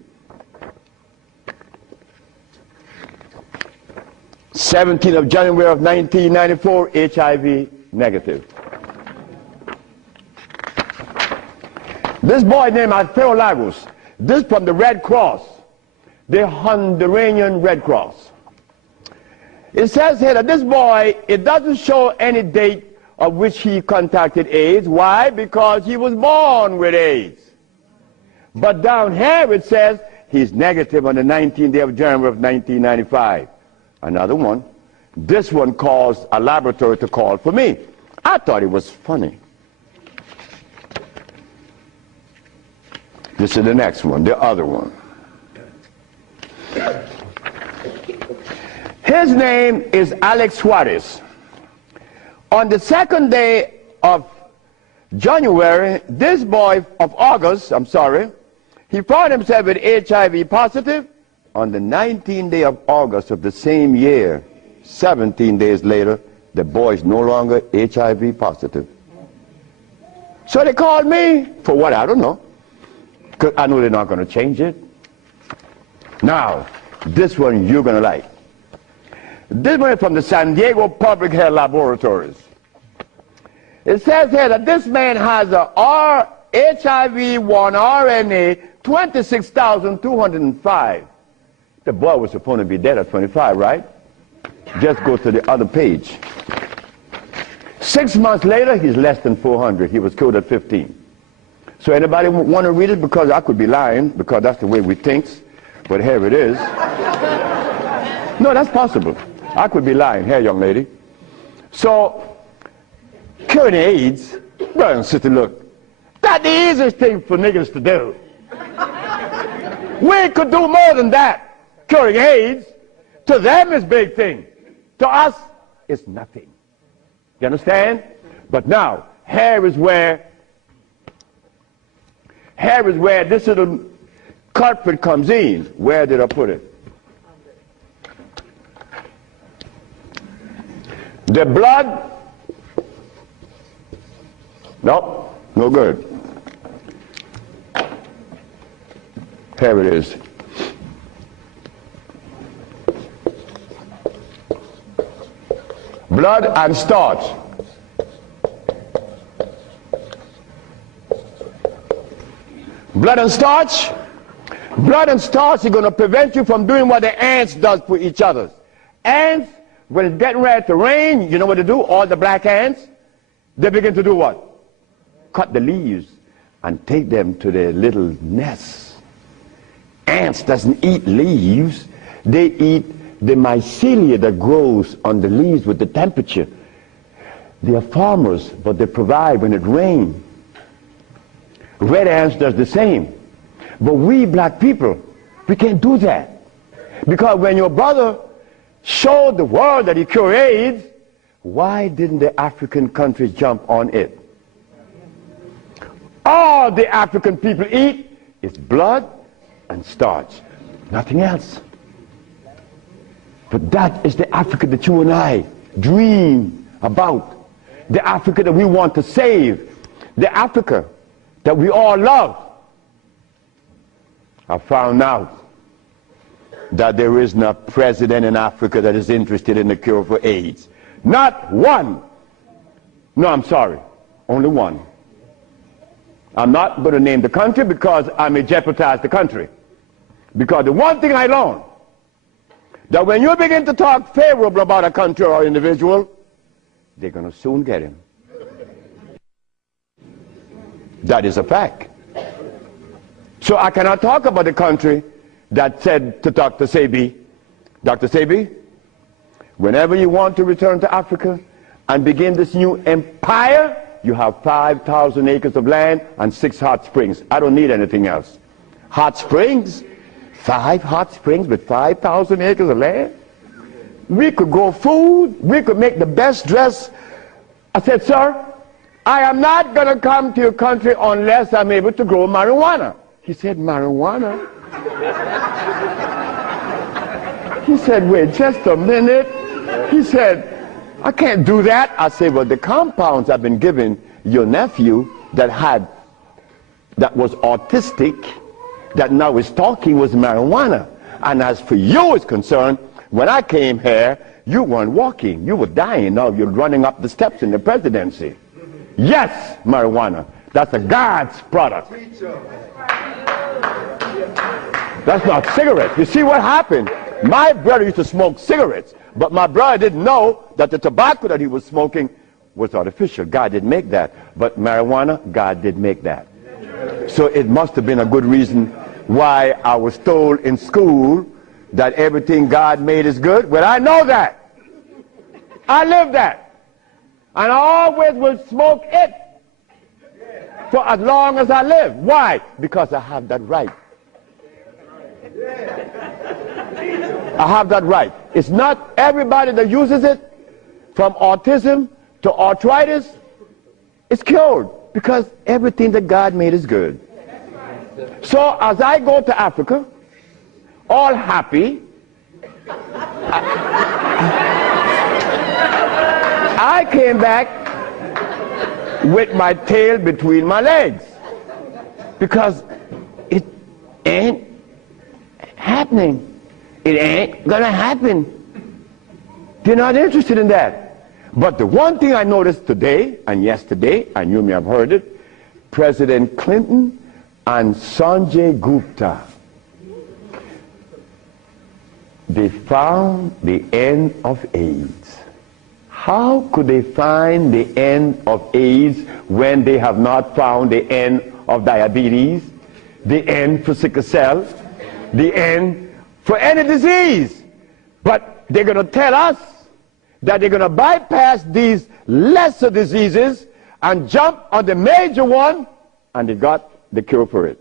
17th of January of 1994, HIV negative. This boy named Alfredo Lagos, this from the Red Cross, the Honduran Red Cross. It says here that this boy, it doesn't show any date of which he contracted AIDS. Why? Because he was born with AIDS. But down here it says he's negative on the 19th day of January of 1995. Another one. This one caused a laboratory to call for me. I thought it was funny. This is the next one, the other one. His name is Alex Suarez. On the second day of January, this boy of August, he found himself with HIV positive. On the 19th day of August of the same year, 17 days later, the boy is no longer HIV positive. So they called me for what? I don't know. Because I know they're not going to change it. Now, this one you're going to like. This one is from the San Diego Public Health Laboratories. It says here that this man has a HIV-1 RNA 26,205. The boy was supposed to be dead at 25, right? Just go to the other page. 6 months later, he's less than 400. He was killed at 15. So anybody want to read it? Because I could be lying, because that's the way we think. But here it is. No, that's possible. I could be lying. Here, young lady. So, curing AIDS, brother and sister, look, that's the easiest thing for niggas to do. We could do more than that. Curing AIDS, to them is big thing. To us, it's nothing. You understand? But now, here is where this little culprit comes in. Where did I put it? The blood. Nope, no good. Here it is. Blood and starch. Blood and starch. Blood and starch is going to prevent you from doing what the ants does for each other. Ants, when it's getting ready to rain, you know what they do? All the black ants, they begin to do what? Cut the leaves and take them to their little nests. Ants doesn't eat leaves. They eat the mycelia that grows on the leaves with the temperature. They are farmers, but they provide when it rains. Red ants does the same. But we black people, we can't do that. Because when your brother showed the world that he cured AIDS, why didn't the African countries jump on it? All the African people eat is blood and starch, nothing else. But that is the Africa that you and I dream about. The Africa that we want to save. The Africa that we all love. I found out that there is no president in Africa that is interested in the cure for AIDS. Not one. No, I'm sorry. Only one. I'm not going to name the country because I may jeopardize the country. Because the one thing I learned, that when you begin to talk favorable about a country or individual, they're going to soon get him. That is a fact. So I cannot talk about the country that said to Dr. Sebi, Dr. Sebi, whenever you want to return to Africa and begin this new empire, you have 5,000 acres of land and 6 hot springs. I don't need anything else. Hot springs? 5 hot springs with 5,000 acres of land? We could grow food. We could make the best dress. I said, sir, I am not going to come to your country unless I'm able to grow marijuana. He said, marijuana? He said, wait just a minute. He said, I can't do that. I said, well, the compounds I've been giving your nephew that was autistic, that now is talking, was marijuana. And as for you is concerned, when I came here, you weren't walking. You were dying. Now you're running up the steps in the presidency. Yes, marijuana. That's a God's product. That's not cigarettes. You see what happened? My brother used to smoke cigarettes, but my brother didn't know that the tobacco that he was smoking was artificial. God didn't make that. But marijuana, God did make that. So it must have been a good reason why I was told in school that everything God made is good. Well, I know that. I live that. And I always will smoke it for as long as I live. Why? Because I have that right. I have that right. It's not everybody that uses it, from autism to arthritis, is cured, because everything that God made is good. So as I go to Africa, all happy, I came back with my tail between my legs, because ain't happening. It ain't gonna happen. They're not interested in that. But the one thing I noticed today and yesterday, and you may have heard it, President Clinton and Sanjay Gupta, they found the end of AIDS. How could they find the end of AIDS when they have not found the end of diabetes, the end for sickle cell, the end for any disease? But they're going to tell us that they're going to bypass these lesser diseases and jump on the major one, and they got the cure for it.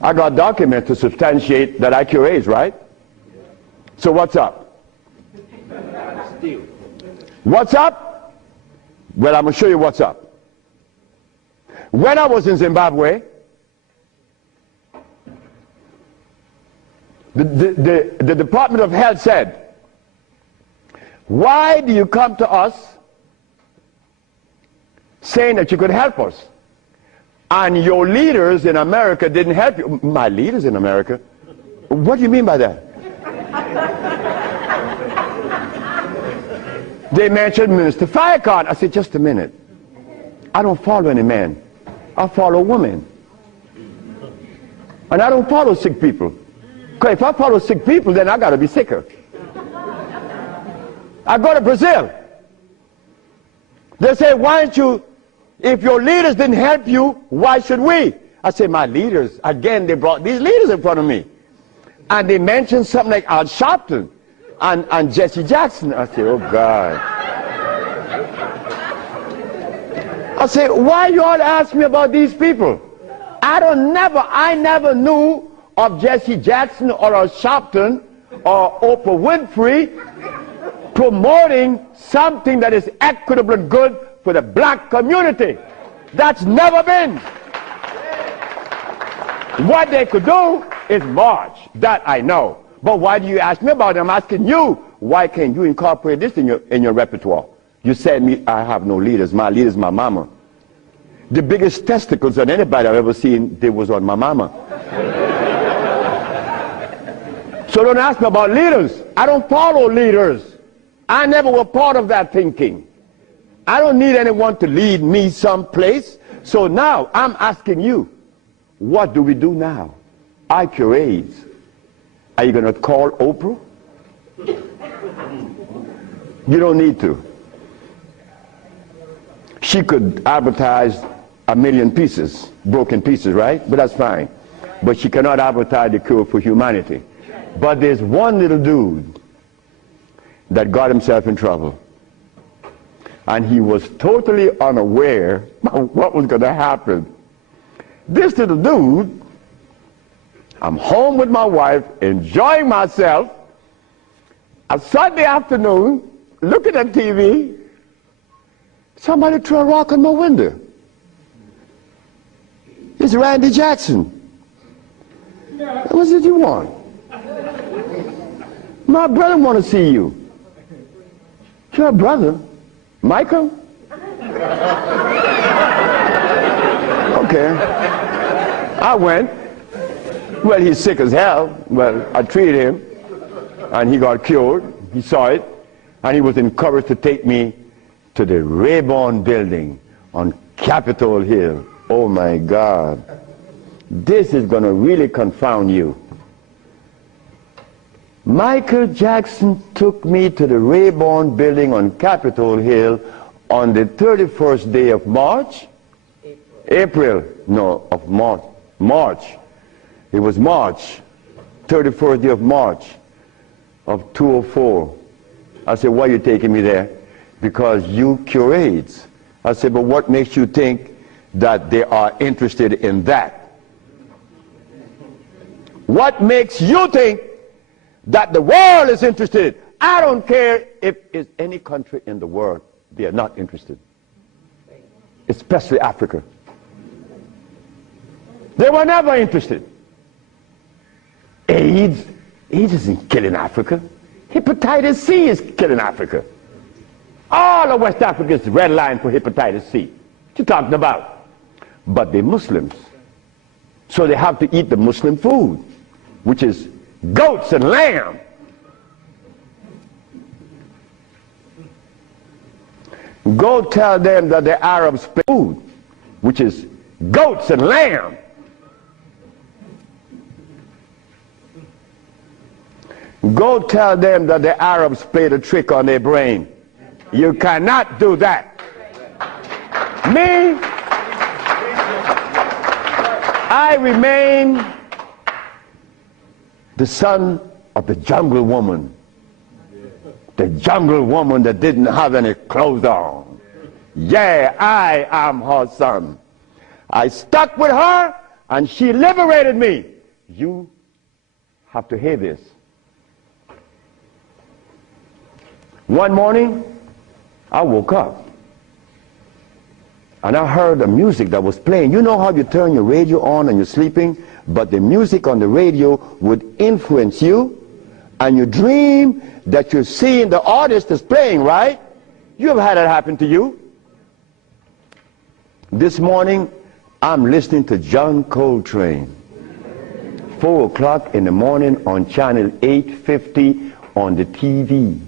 I got documents to substantiate that I cure AIDS, right? So what's up? What's up? Well, I'm going to show you what's up. When I was in Zimbabwe, the Department of Health said, why do you come to us saying that you could help us? And your leaders in America didn't help you. My leaders in America? What do you mean by that? They mentioned Minister Farrakhan. I said, just a minute. I don't follow any man. I follow women. And I don't follow sick people. Because if I follow sick people, then I got to be sicker. I go to Brazil. They say, why don't you, if your leaders didn't help you, why should we? I say, my leaders, again, they brought these leaders in front of me. And they mentioned something like Al Sharpton and Jesse Jackson. I say, oh God. I say, why you all ask me about these people? I never knew of Jesse Jackson or Al Sharpton or Oprah Winfrey promoting something that is equitable and good for the black community. That's never been. What they could do is march. That I know. But why do you ask me about it? I'm asking you, why can't you incorporate this in your repertoire? You said me, I have no leaders. My leader is my mama. The biggest testicles that anybody I've ever seen, they was on my mama. So don't ask me about leaders. I don't follow leaders. I never was part of that thinking. I don't need anyone to lead me someplace. So now I'm asking you, what do we do now? I cure AIDS. Are you going to call Oprah? You don't need to. She could advertise 1 million pieces, broken pieces, right? But that's fine. But she cannot advertise the cure for humanity. But there's one little dude that got himself in trouble. And he was totally unaware of what was going to happen. This little dude, I'm home with my wife, enjoying myself, a Sunday afternoon, looking at TV, somebody threw a rock on my window. It's Randy Jackson. What did you want? My brother want to see you. Your brother? Michael? Okay. I went. Well, he's sick as hell. Well, I treated him, and he got cured. He saw it, and he was encouraged to take me to the Rayburn building on Capitol Hill. Oh, my God. This is going to really confound you. Michael Jackson took me to the Rayburn building on Capitol Hill on the 31st day of March? April. No, of March. March. It was March. 31st day of March of 2004. I said, why are you taking me there? Because you cure AIDS. I said, but what makes you think that they are interested in that? What makes you think that the world is interested? I don't care if it's any country in the world, they are not interested. Especially Africa. They were never interested. AIDS isn't killing Africa. Hepatitis C is killing Africa. All of West Africa is red line for hepatitis C. you talking about? But they're Muslims. So they have to eat the Muslim food, which is goats and lamb. Go tell them that the Arabs play food, which is goats and lamb. Go tell them that the Arabs played a trick on their brain. You cannot do that. Me, I remain the son of the jungle woman. The jungle woman that didn't have any clothes on. Yeah, I am her son. I stuck with her and she liberated me. You have to hear this. One morning, I woke up and I heard the music that was playing. You know how you turn your radio on and you're sleeping, but the music on the radio would influence you, and you dream that you're seeing the artist that's playing, right? You have had that happen to you. This morning, I'm listening to John Coltrane. 4 o'clock in the morning on channel 850 on the TV.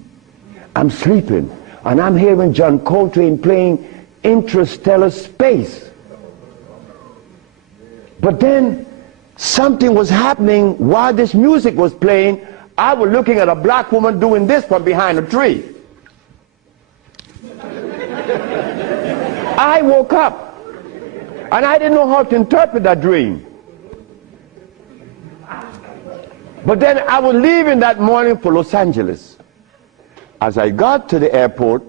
I'm sleeping, and I'm hearing John Coltrane playing Interstellar Space. But then something was happening while this music was playing. I was looking at a black woman doing this from behind a tree. I woke up, and I didn't know how to interpret that dream. But then I was leaving that morning for Los Angeles. As I got to the airport,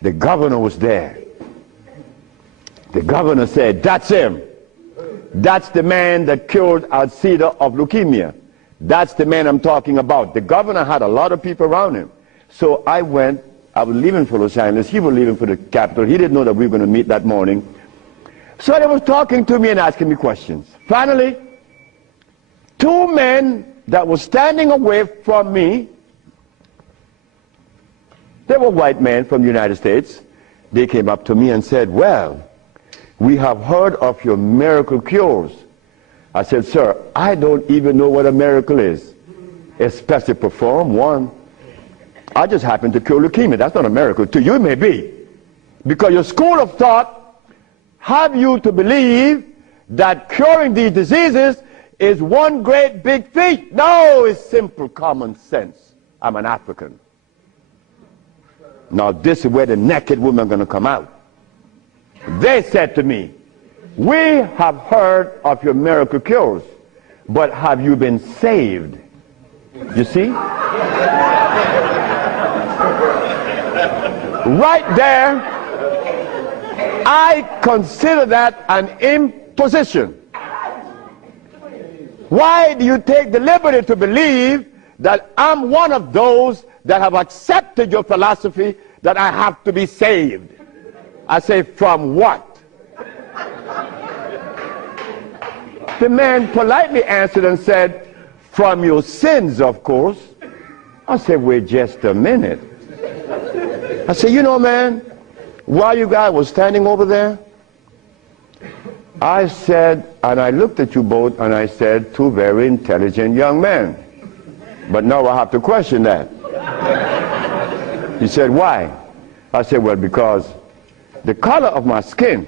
the governor was there. The governor said, "That's him. That's the man that cured Alcida of leukemia. That's the man I'm talking about." The governor had a lot of people around him. So I went. I was leaving for Los Angeles. He was leaving for the capital. He didn't know that we were going to meet that morning. So they was talking to me and asking me questions. Finally, 2 men that were standing away from me, they were white men from the United States. They came up to me and said, "Well, we have heard of your miracle cures." I said, "Sir, I don't even know what a miracle is, especially perform one. I just happen to cure leukemia. That's not a miracle. To you it may be, because your school of thought have you to believe that curing these diseases is one great big feat. No, it's simple common sense. I'm an African. Now this is where the naked women are going to come out. They said to me, "We have heard of your miracle cures, but have you been saved?" You see? Right there, I consider that an imposition. Why do you take the liberty to believe that I'm one of those that have accepted your philosophy that I have to be saved? I say, from what? The man politely answered and said, "From your sins, of course." I said, "Wait just a minute." I said, "You know, man, while you guys were standing over there, I said," and I looked at you both, and I said, "Two very intelligent young men. But now I have to question that." He said, "Why?" I said, "Well, because the color of my skin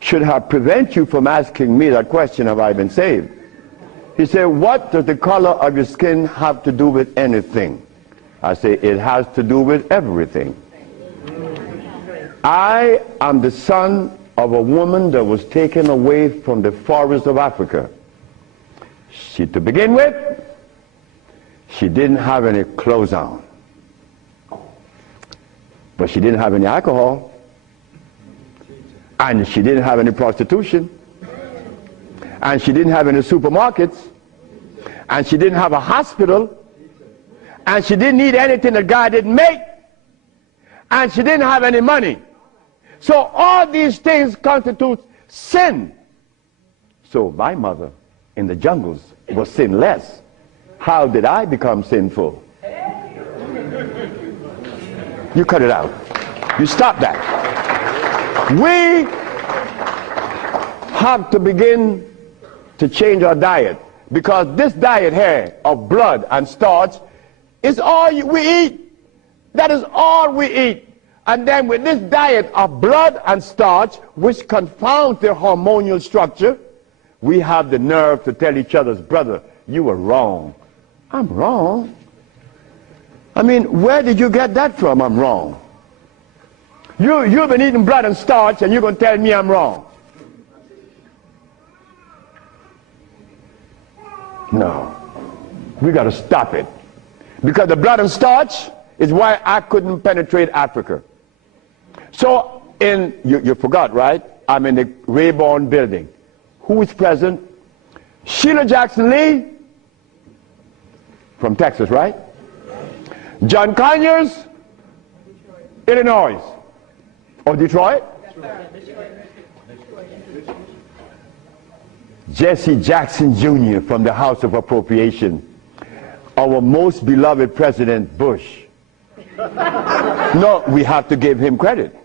should have prevented you from asking me that question, have I been saved?" He said, "What does the color of your skin have to do with anything?" I say, "It has to do with everything. I am the son of a woman that was taken away from the forest of Africa. To begin with, she didn't have any clothes on. But she didn't have any alcohol. And she didn't have any prostitution. And she didn't have any supermarkets. And she didn't have a hospital. And she didn't need anything that God didn't make. And she didn't have any money. So all these things constitute sin. So my mother in the jungles was sinless. How did I become sinful?" You cut it out. You stop that. We have to begin to change our diet, because this diet here of blood and starch is all we eat. That is all we eat. And then with this diet of blood and starch, which confounds their hormonal structure, we have the nerve to tell each other's brother, you were wrong. I'm wrong. I mean, where did you get that from? I'm wrong. You've been eating blood and starch, and you're going to tell me I'm wrong. No. We got to stop it. Because the blood and starch is why I couldn't penetrate Africa. So, you forgot, right? I'm in the Rayborn building. Who is present? Sheila Jackson Lee from Texas, right? John Conyers, Illinois. Or Detroit? Jesse Jackson Jr. from the House of Appropriation. Our most beloved President Bush. No, we have to give him credit.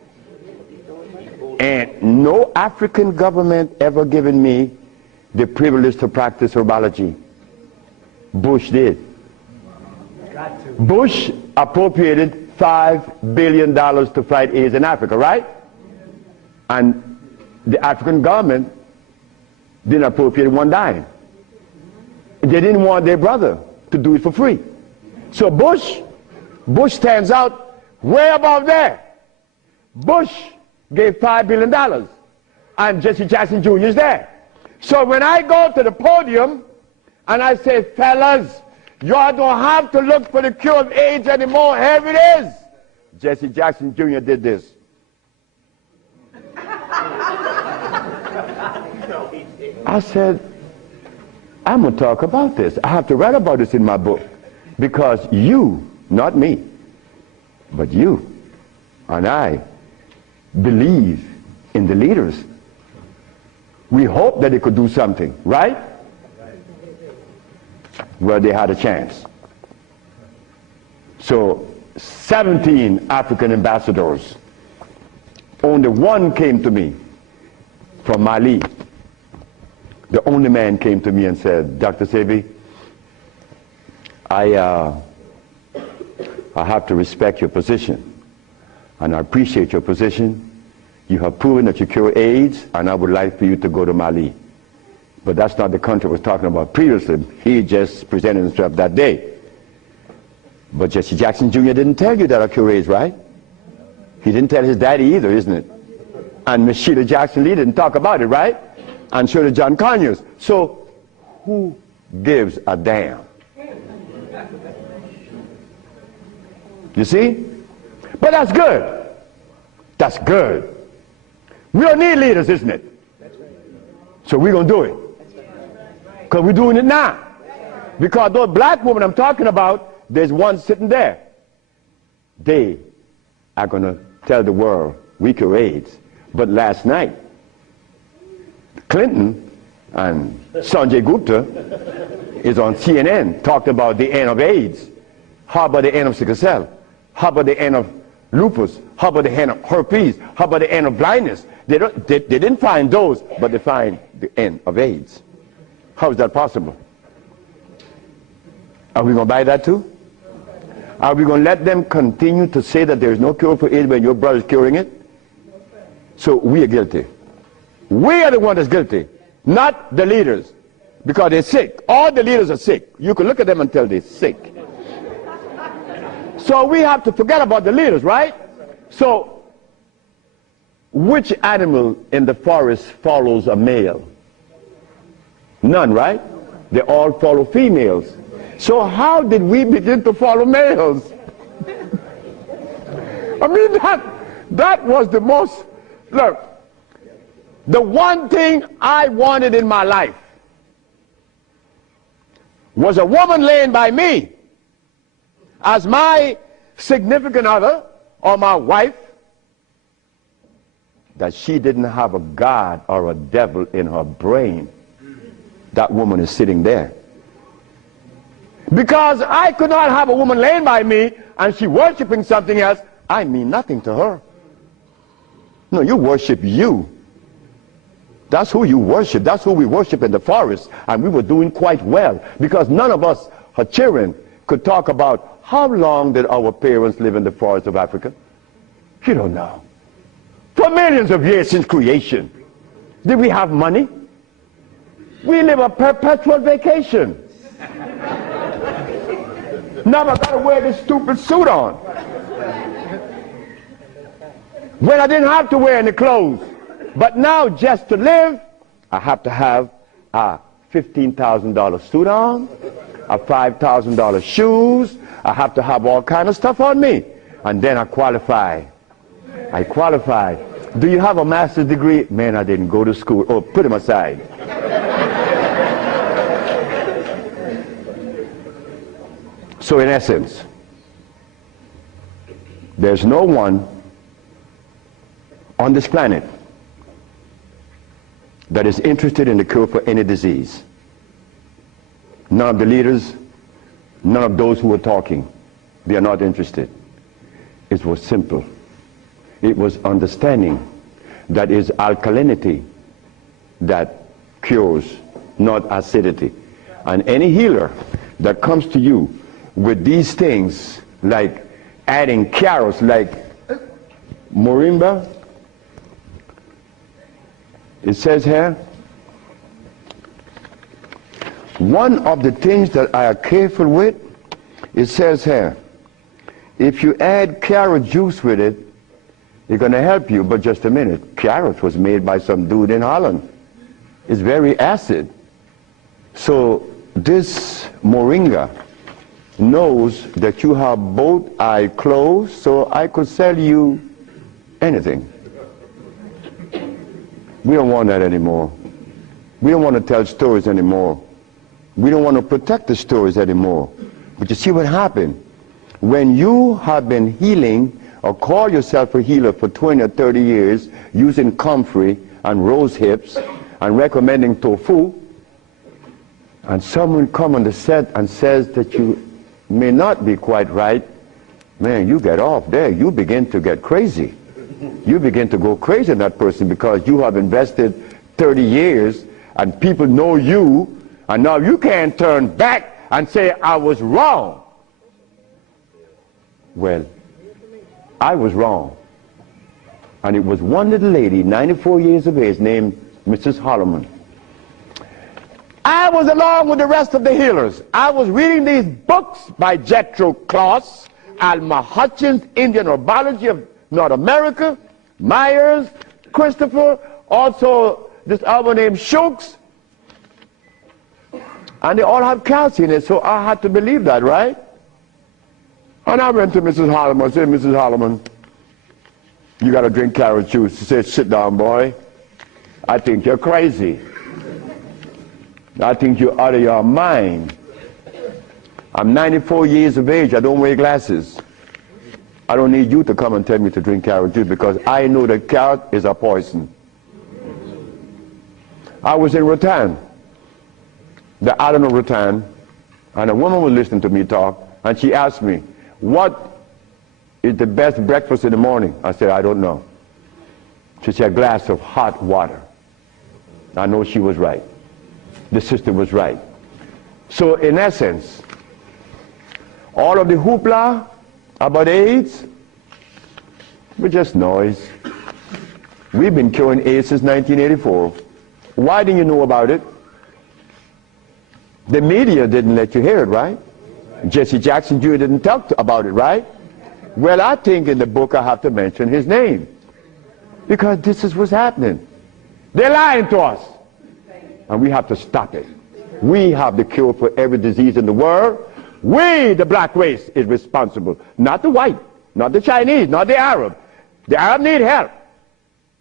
And no African government ever given me the privilege to practice herbology. Bush did. Bush appropriated $5 billion to fight AIDS in Africa, right? And the African government didn't appropriate one dime. They didn't want their brother to do it for free. So Bush stands out way above there. Bush gave $5 billion, and Jesse Jackson Jr. is there. So when I go to the podium and I say, fellas, y'all don't have to look for the cure of AIDS anymore. Here it is. Jesse Jackson Jr. did this. I said, I'm going to talk about this. I have to write about this in my book. Because you, not me, but you and I believe in the leaders. We hope that they could do something, right? Well, they had a chance. So 17 African ambassadors, only one came to me from Mali. The only man came to me and said, Dr. Sebi, I have to respect your position, and I appreciate your position. You have proven that you cure AIDS, and I would like for you to go to Mali. But that's not the country I was talking about previously. He just presented himself that day. But Jesse Jackson Jr. didn't tell you that I cure AIDS, right? He didn't tell his daddy either, isn't it? And Miss Sheila Jackson Lee didn't talk about it, right? And so did John Conyers. So who gives a damn? You see? But that's good. That's good. We don't need leaders, isn't it? So we're going to do it. Because we're doing it now. Because those black women I'm talking about, there's one sitting there. They are going to tell the world we cure AIDS. But last night, Clinton and Sanjay Gupta is on CNN talking about the end of AIDS. How about the end of sickle cell? How about the end of lupus? How about the end of herpes? How about the end of blindness? They didn't find those, but they find the end of AIDS. How is that possible? Are we going to buy that too? Are we going to let them continue to say that there is no cure for AIDS when your brother is curing it? So we are guilty. We are the one that's guilty, not the leaders, because they're sick. All the leaders are sick. You can look at them and tell they're sick. So we have to forget about the leaders, right? So which animal in the forest follows a male? None, right? They all follow females. So how did we begin to follow males? I mean, that was the most, look, the one thing I wanted in my life was a woman laying by me as my significant other or my wife, that she didn't have a God or a devil in her brain. That woman is sitting there. Because I could not have a woman laying by me and she worshiping something else. I mean nothing to her. No, you worship you. That's who you worship. That's who we worship in the forest. And we were doing quite well because none of us, her children, could talk about how long did our parents live in the forest of Africa. You don't know. For millions of years since creation. Did we have money? We live a perpetual vacation. Now I gotta wear this stupid suit on. When I didn't have to wear any clothes. But now just to live, I have to have a $15,000 suit on, a $5,000 shoes. I have to have all kind of stuff on me. And then I qualify. I qualify. Do you have a master's degree? Man, I didn't go to school. Oh, put him aside. So in essence, there's no one on this planet that is interested in the cure for any disease. None of the leaders, none of those who were talking, they are not interested. It was simple. It was understanding that is alkalinity that cures, not acidity. And any healer that comes to you with these things, like adding carrots, like moringa, it says here, one of the things that I are careful with, it says here, if you add carrot juice with it, it's going to help you. But just a minute, carrot was made by some dude in Holland. It's very acid. So this moringa knows that you have both eyes closed, so I could sell you anything. We don't want that anymore. We don't want to tell stories anymore. We don't want to protect the stories anymore. But you see what happened? When you have been healing or call yourself a healer for 20 or 30 years using comfrey and rose hips and recommending tofu, and someone come on the set and says that you may not be quite right, man, you get off there. You begin to get crazy. You begin to go crazy in that person because you have invested 30 years and people know you, and now you can't turn back and say, I was wrong. Well, I was wrong. And it was one little lady, 94 years of age, named Mrs. Holloman. I was along with the rest of the healers. I was reading these books by Jethro Kloss, Alma Hutchins, Indian Herbology of North America, Myers, Christopher, also this other named Shooks. And they all have calcium in it, so I had to believe that, right? And I went to Mrs. Holloman and said, Mrs. Holloman, you got to drink carrot juice. She said, sit down, boy. I think you're crazy. I think you're out of your mind. I'm 94 years of age. I don't wear glasses. I don't need you to come and tell me to drink carrot juice because I know that carrot is a poison. I was in Rattan, the island of Rattan, and a woman was listening to me talk, and she asked me, what is the best breakfast in the morning? I said, I don't know. She said, a glass of hot water. I know she was right. The sister was right. So in essence, all of the hoopla about AIDS was just noise. We've been curing AIDS since 1984. Why didn't you know about it? The media didn't let you hear it, right? Jesse Jackson Jr. didn't talk about it, right? Well, I think in the book I have to mention his name because this is what's happening. They're lying to us. And we have to stop it. We have the cure for every disease in the world. We, the black race, is responsible. Not the white, not the Chinese, not the Arab. The Arab need help.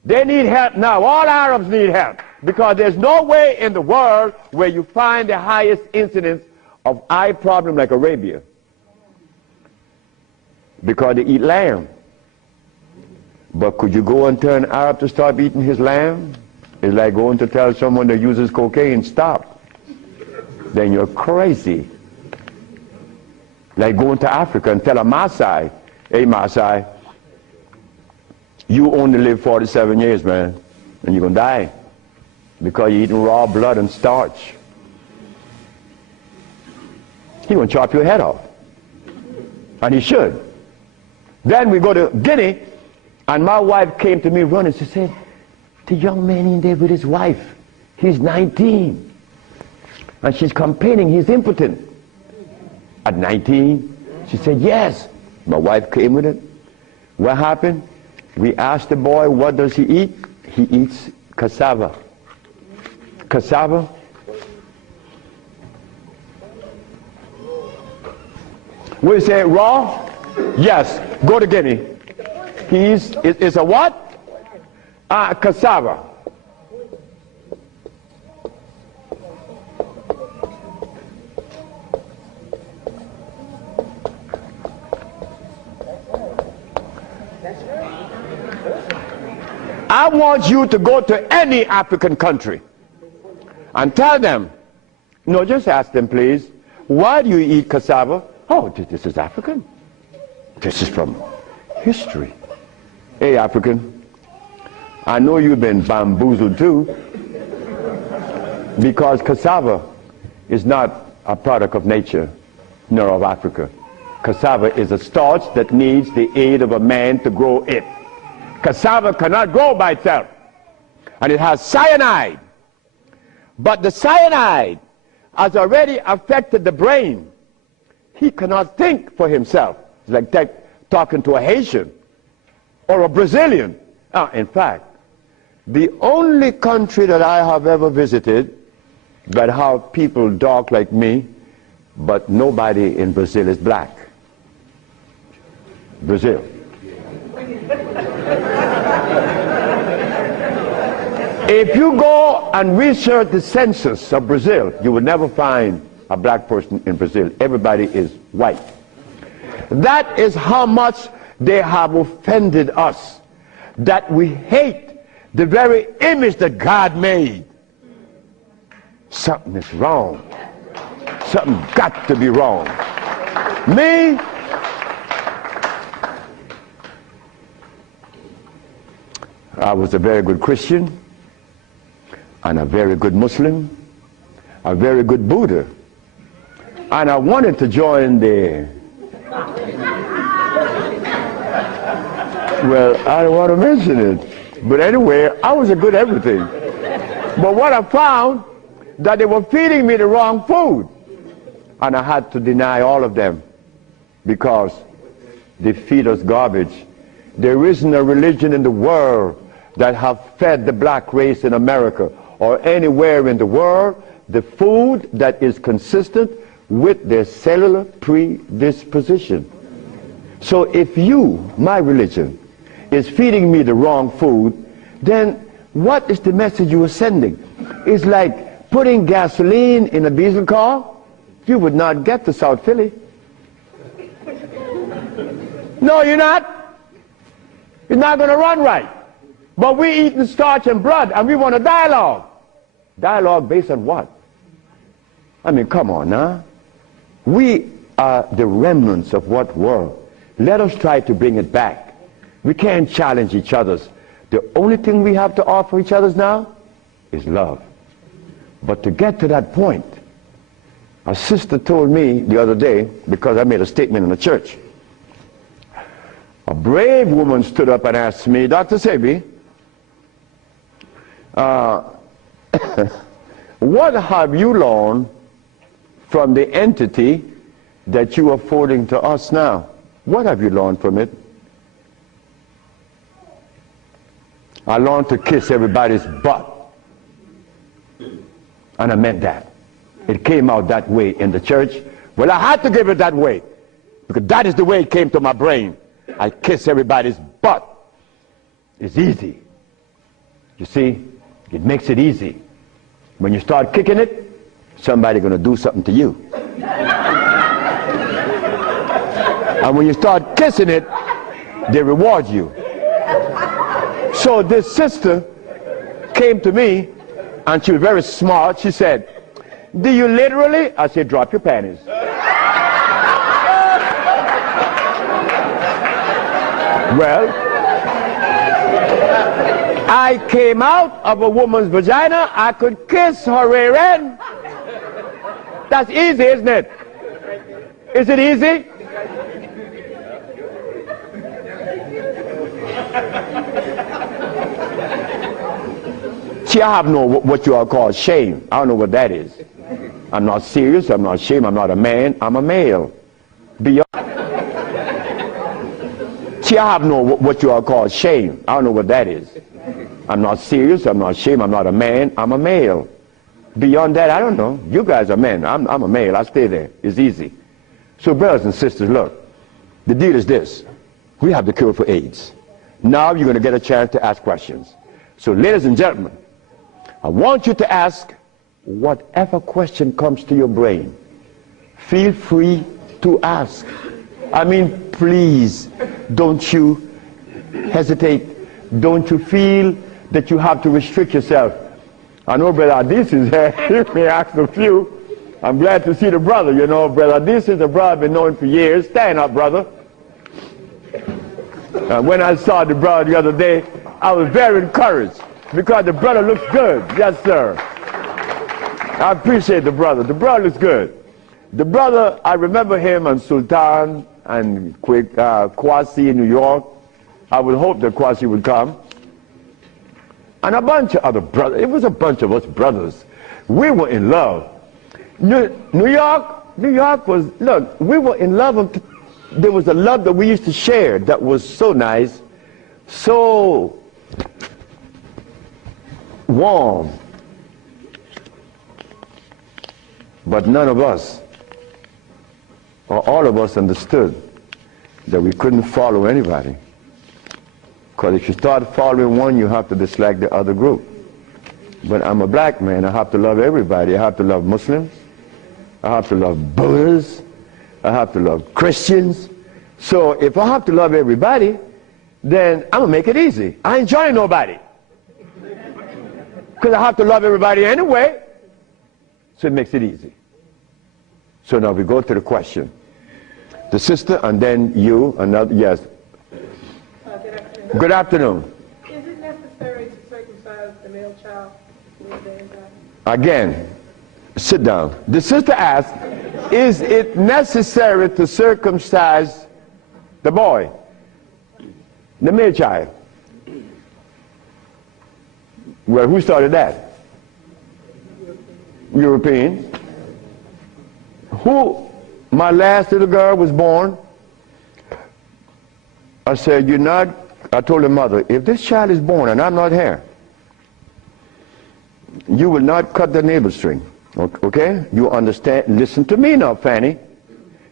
They need help now. All Arabs need help. Because there's no way in the world where you find the highest incidence of eye problem like Arabia. Because they eat lamb. But could you go and tell an Arab to stop eating his lamb? It's like going to tell someone that uses cocaine, stop. Then you're crazy. Like going to Africa and tell a Maasai, hey Maasai, You only live 47 years, man, and you're going to die because you're eating raw blood and starch. He's going to chop your head off. And he should. Then we go to Guinea, and my wife came to me running. She said, the young man in there with his wife, he's 19. And she's complaining he's impotent. At 19, she said, yes. My wife came with it. What happened? We asked the boy, what does he eat? He eats cassava. Cassava. We say raw? Yes. Go to Guinea. It's a what? Cassava. I want you to go to any African country and tell them, no, just ask them, please, why do you eat cassava? Oh, this is African. This is from history. Hey, African, I know you've been bamboozled too, because cassava is not a product of nature, nor of Africa. Cassava is a starch that needs the aid of a man to grow it. Cassava cannot grow by itself, and it has cyanide. But the cyanide has already affected the brain. He cannot think for himself. It's like talking to a Haitian or a Brazilian. In fact, the only country that I have ever visited that have people dark like me, but nobody in Brazil is black. Brazil. If you go and research the census of Brazil, you will never find a black person in Brazil. Everybody is white. That is how much they have offended us, that we hate the very image that God made. Something is wrong. Something got to be wrong. Me, I was a very good Christian, and a very good Muslim, a very good Buddha. And I wanted to join the, well, I don't want to mention it, but anyway, I was a good everything. But what I found, that they were feeding me the wrong food, and I had to deny all of them because they feed us garbage. There isn't a religion in the world that have fed the black race in America or anywhere in the world the food that is consistent with their cellular predisposition. So if you, my religion, is feeding me the wrong food, then what is the message you are sending? It's like putting gasoline in a diesel car. You would not get to South Philly. No, you're not. It's not going to run right. But we eating starch and blood, and we want a dialogue. Dialogue based on what? I mean, come on now. We are the remnants of what world? Let us try to bring it back. We can't challenge each other's. The only thing we have to offer each other's now is love. But to get to that point, a sister told me the other day, because I made a statement in the church, a brave woman stood up and asked me, Dr. Sebi, what have you learned from the entity that you are forwarding to us now? What have you learned from it? I learned to kiss everybody's butt. And I meant that. It came out that way in the church. Well, I had to give it that way, because that is the way it came to my brain. I kiss everybody's butt. It's easy. You see, it makes it easy. When you start kicking it, somebody's going to do something to you. And when you start kissing it, they reward you. So this sister came to me, and she was very smart. She said, do you literally? I said, drop your panties. Well, I came out of a woman's vagina, I could kiss her rear end. That's easy, isn't it? Is it easy? See, I have no what you all call shame. I don't know what that is. I'm not serious, I'm not ashamed, I'm not a man, I'm a male. Beyond. See, I have no what you all call shame. I don't know what that is. I'm not serious, I'm not ashamed, I'm not a man, I'm a male. Beyond that, I don't know. You guys are men, I'm a male, I stay there. It's easy. So brothers and sisters, look, the deal is this. We have the cure for AIDS. Now you're going to get a chance to ask questions. So ladies and gentlemen, I want you to ask whatever question comes to your brain. Feel free to ask. I mean, please, don't you hesitate. Don't you feel that you have to restrict yourself. I know Brother Adis is here. He may ask a few. I'm glad to see the brother. You know, Brother Adis is a brother I've been knowing for years. Stand up, brother. When I saw the brother the other day, I was very encouraged because the brother looks good. Yes, sir. I appreciate the brother. The brother looks good. The brother, I remember him on Sultan and Kwasi in New York. I would hope that Kwasi would come. And a bunch of other brothers. It was a bunch of us brothers. We were in love. New York was, look, we were in love. There was a love that we used to share that was so nice, so warm. But none of us, or all of us, understood that we couldn't follow anybody. Because if you start following one, you have to dislike the other group. But I'm a black man, I have to love everybody. I have to love Muslims, I have to love Buddhists, I have to love Christians. So if I have to love everybody, then I'm going to make it easy. I ain't joining nobody. Because I have to love everybody anyway. So it makes it easy. So now we go to the question. The sister and then you, another, yes. Good afternoon. Is it necessary to circumcise the male child? Again, sit down. The sister asked, is it necessary to circumcise the boy, the male child? Well, who started that? Europeans. Who, my last little girl was born, I said, I told her mother, if this child is born and I'm not here, you will not cut the navel string. Okay? You understand? Listen to me now, Fanny.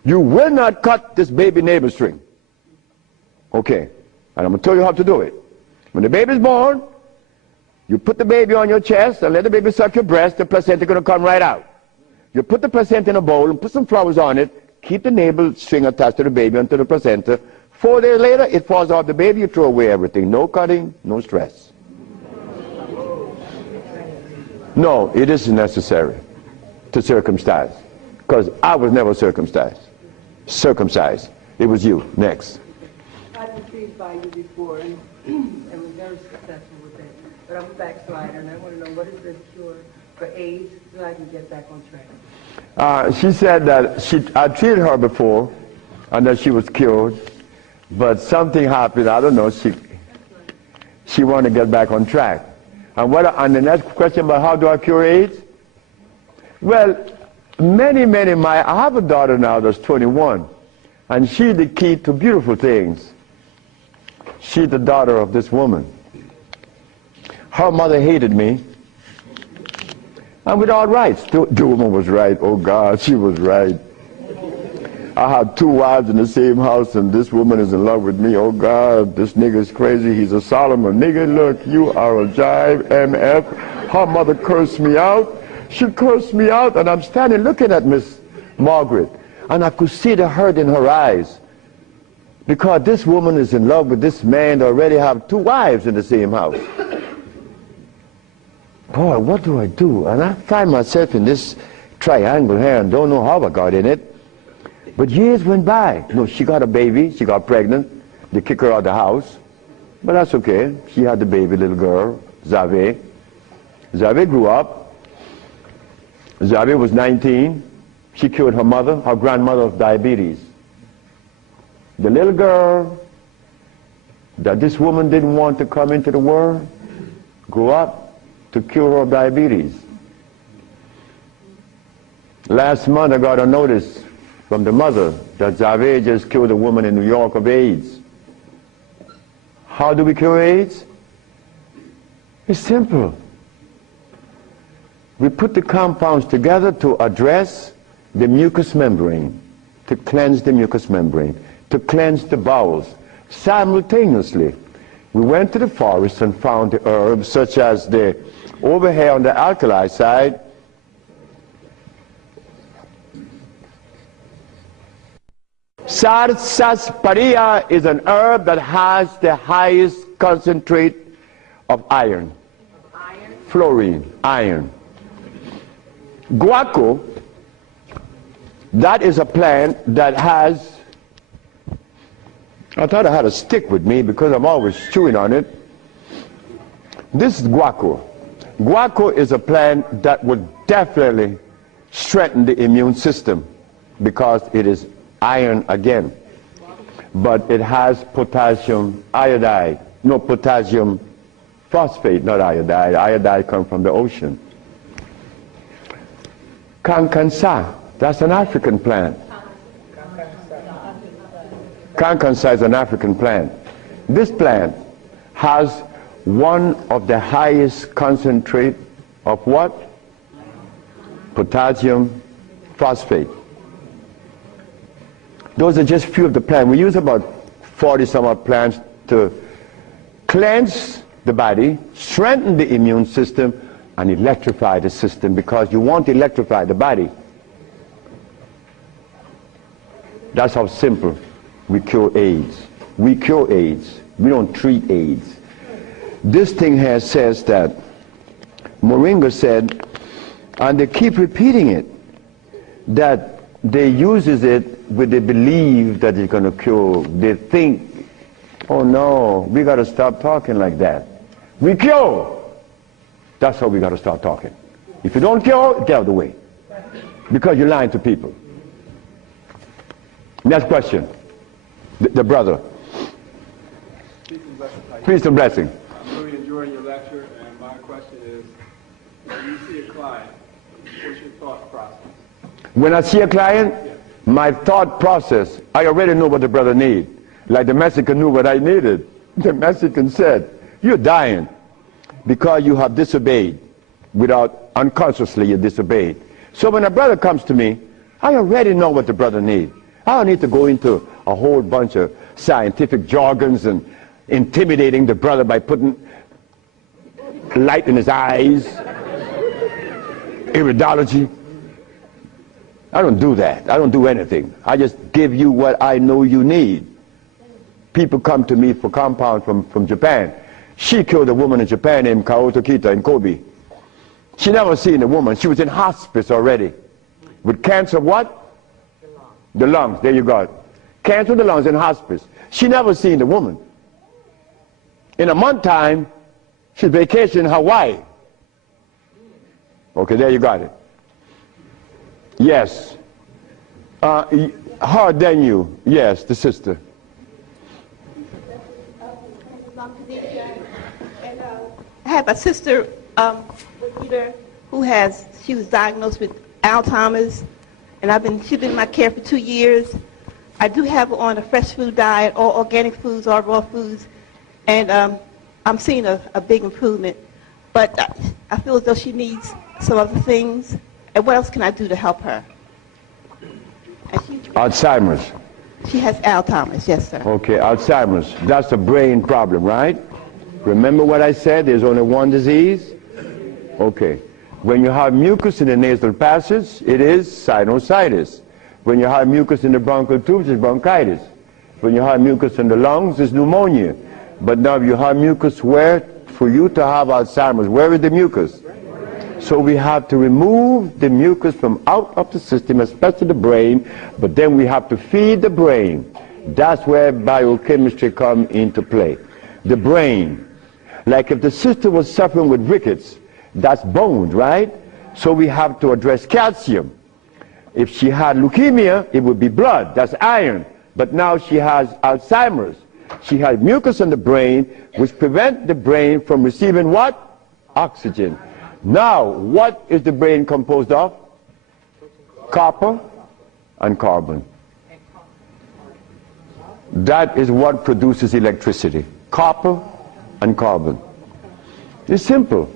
You will not cut this baby navel string. Okay. And I'm going to tell you how to do it. When the baby's born, you put the baby on your chest and let the baby suck your breast. The placenta is going to come right out. You put the placenta in a bowl and put some flowers on it. Keep the navel string attached to the baby until the placenta. 4 days later, it falls off the baby. You throw away everything. No cutting, no stress. No, it isn't necessary to circumcise, because I was never circumcised. It was you. Next. I've been treated by you before and was very successful with it. But I'm a backslider and I want to know what is the cure for AIDS so I can get back on track. She said that I treated her before and that she was cured, but something happened. I don't know. She wanted to get back on track. And the next question about how do I cure AIDS? Well, I have a daughter now that's 21, and she's the key to beautiful things. She's the daughter of this woman. Her mother hated me, and with all rights. The woman was right. Oh God, she was right. I had 2 wives in the same house, and this woman is in love with me. Oh God, this nigga is crazy. He's a Solomon. Nigga, look, you are a jive, MF. Her mother cursed me out. She cursed me out, and I'm standing looking at Miss Margaret, and I could see the hurt in her eyes. Because this woman is in love with this man that already have 2 wives in the same house. Boy, what do I do? And I find myself in this triangle here and don't know how I got in it. But years went by. No, she got a baby, she got pregnant, they kick her out of the house. But that's okay. She had the baby little girl, Zave. Zave grew up. Zave was 19. She cured her mother, her grandmother, of diabetes. The little girl that this woman didn't want to come into the world grew up to cure her of diabetes. Last month I got a notice from the mother that Zave just cured a woman in New York of AIDS. How do we cure AIDS? It's simple. We put the compounds together to address the mucous membrane, to cleanse the mucous membrane, to cleanse the bowels. Simultaneously, we went to the forest and found the herbs such as the, over here on the alkali side, sarsaparilla is an herb that has the highest concentrate of iron. Fluorine, iron. Guaco, that is a plant that has, I thought I had a stick with me because I'm always chewing on it. This is guaco. Guaco is a plant that would definitely strengthen the immune system because it is iron again. But it has potassium iodide, no, potassium phosphate, not iodide. Iodide comes from the ocean. Kankansa, that's an African plant. Kankansa is an African plant. This plant has one of the highest concentrate of what? Potassium phosphate. Those are just few of the plants. We use about 40 some odd plants to cleanse the body, strengthen the immune system, and electrify the system, because you want to electrify the body. That's how simple we cure AIDS. We cure AIDS. We don't treat AIDS. This thing here says that Moringa said, and they keep repeating it, that they uses it with the belief that it's going to cure. They think, oh no, we got to stop talking like that. We cure. That's how we got to start talking. If you don't cure, get out of the way. Because you're lying to people. Next question. The brother. Peace and blessing. I'm really enjoying your lecture, and my question is, when you see a client, what's your thought process? When I see a client, my thought process, I already know what the brother needs. Like the Mexican knew what I needed. The Mexican said, you're dying because you have disobeyed. Without, unconsciously you disobeyed. So when a brother comes to me, I already know what the brother needs. I don't need to go into a whole bunch of scientific jargons and intimidating the brother by putting light in his eyes, iridology. I don't do that. I don't do anything. I just give you what I know you need. People come to me for compound from Japan. She killed a woman in Japan named Kaoto Kita in Kobe. She never seen a woman. She was in hospice already. With cancer what? The lungs. There you go. Cancer of the lungs in hospice. She never seen a woman. In a month time, she's vacationing in Hawaii. Okay, there you got it. Yes. Her than you. Yes, the sister. I have a sister who she was diagnosed with Alzheimer's, and she's been in my care for 2 years. I do have her on a fresh food diet, all organic foods, all raw foods, and I'm seeing a big improvement. But I feel as though she needs some other things. And what else can I do to help her? Alzheimer's. She has Alzheimer's, yes, sir. Okay, Alzheimer's. That's a brain problem, right? Remember what I said? There's only one disease? Okay. When you have mucus in the nasal passage, it is sinusitis. When you have mucus in the bronchial tubes, it's bronchitis. When you have mucus in the lungs, it's pneumonia. But now you have mucus where? For you to have Alzheimer's, where is the mucus? So we have to remove the mucus from out of the system, especially the brain, but then we have to feed the brain. That's where biochemistry comes into play. the brain. Like if the sister was suffering with rickets, that's bone, right? So we have to address calcium. If she had leukemia, it would be blood, that's iron. But now she has Alzheimer's. She has mucus in the brain, which prevents the brain from receiving what? Oxygen. Now, what is the brain composed of? Copper and carbon. That is what produces electricity. Copper and carbon. It's simple.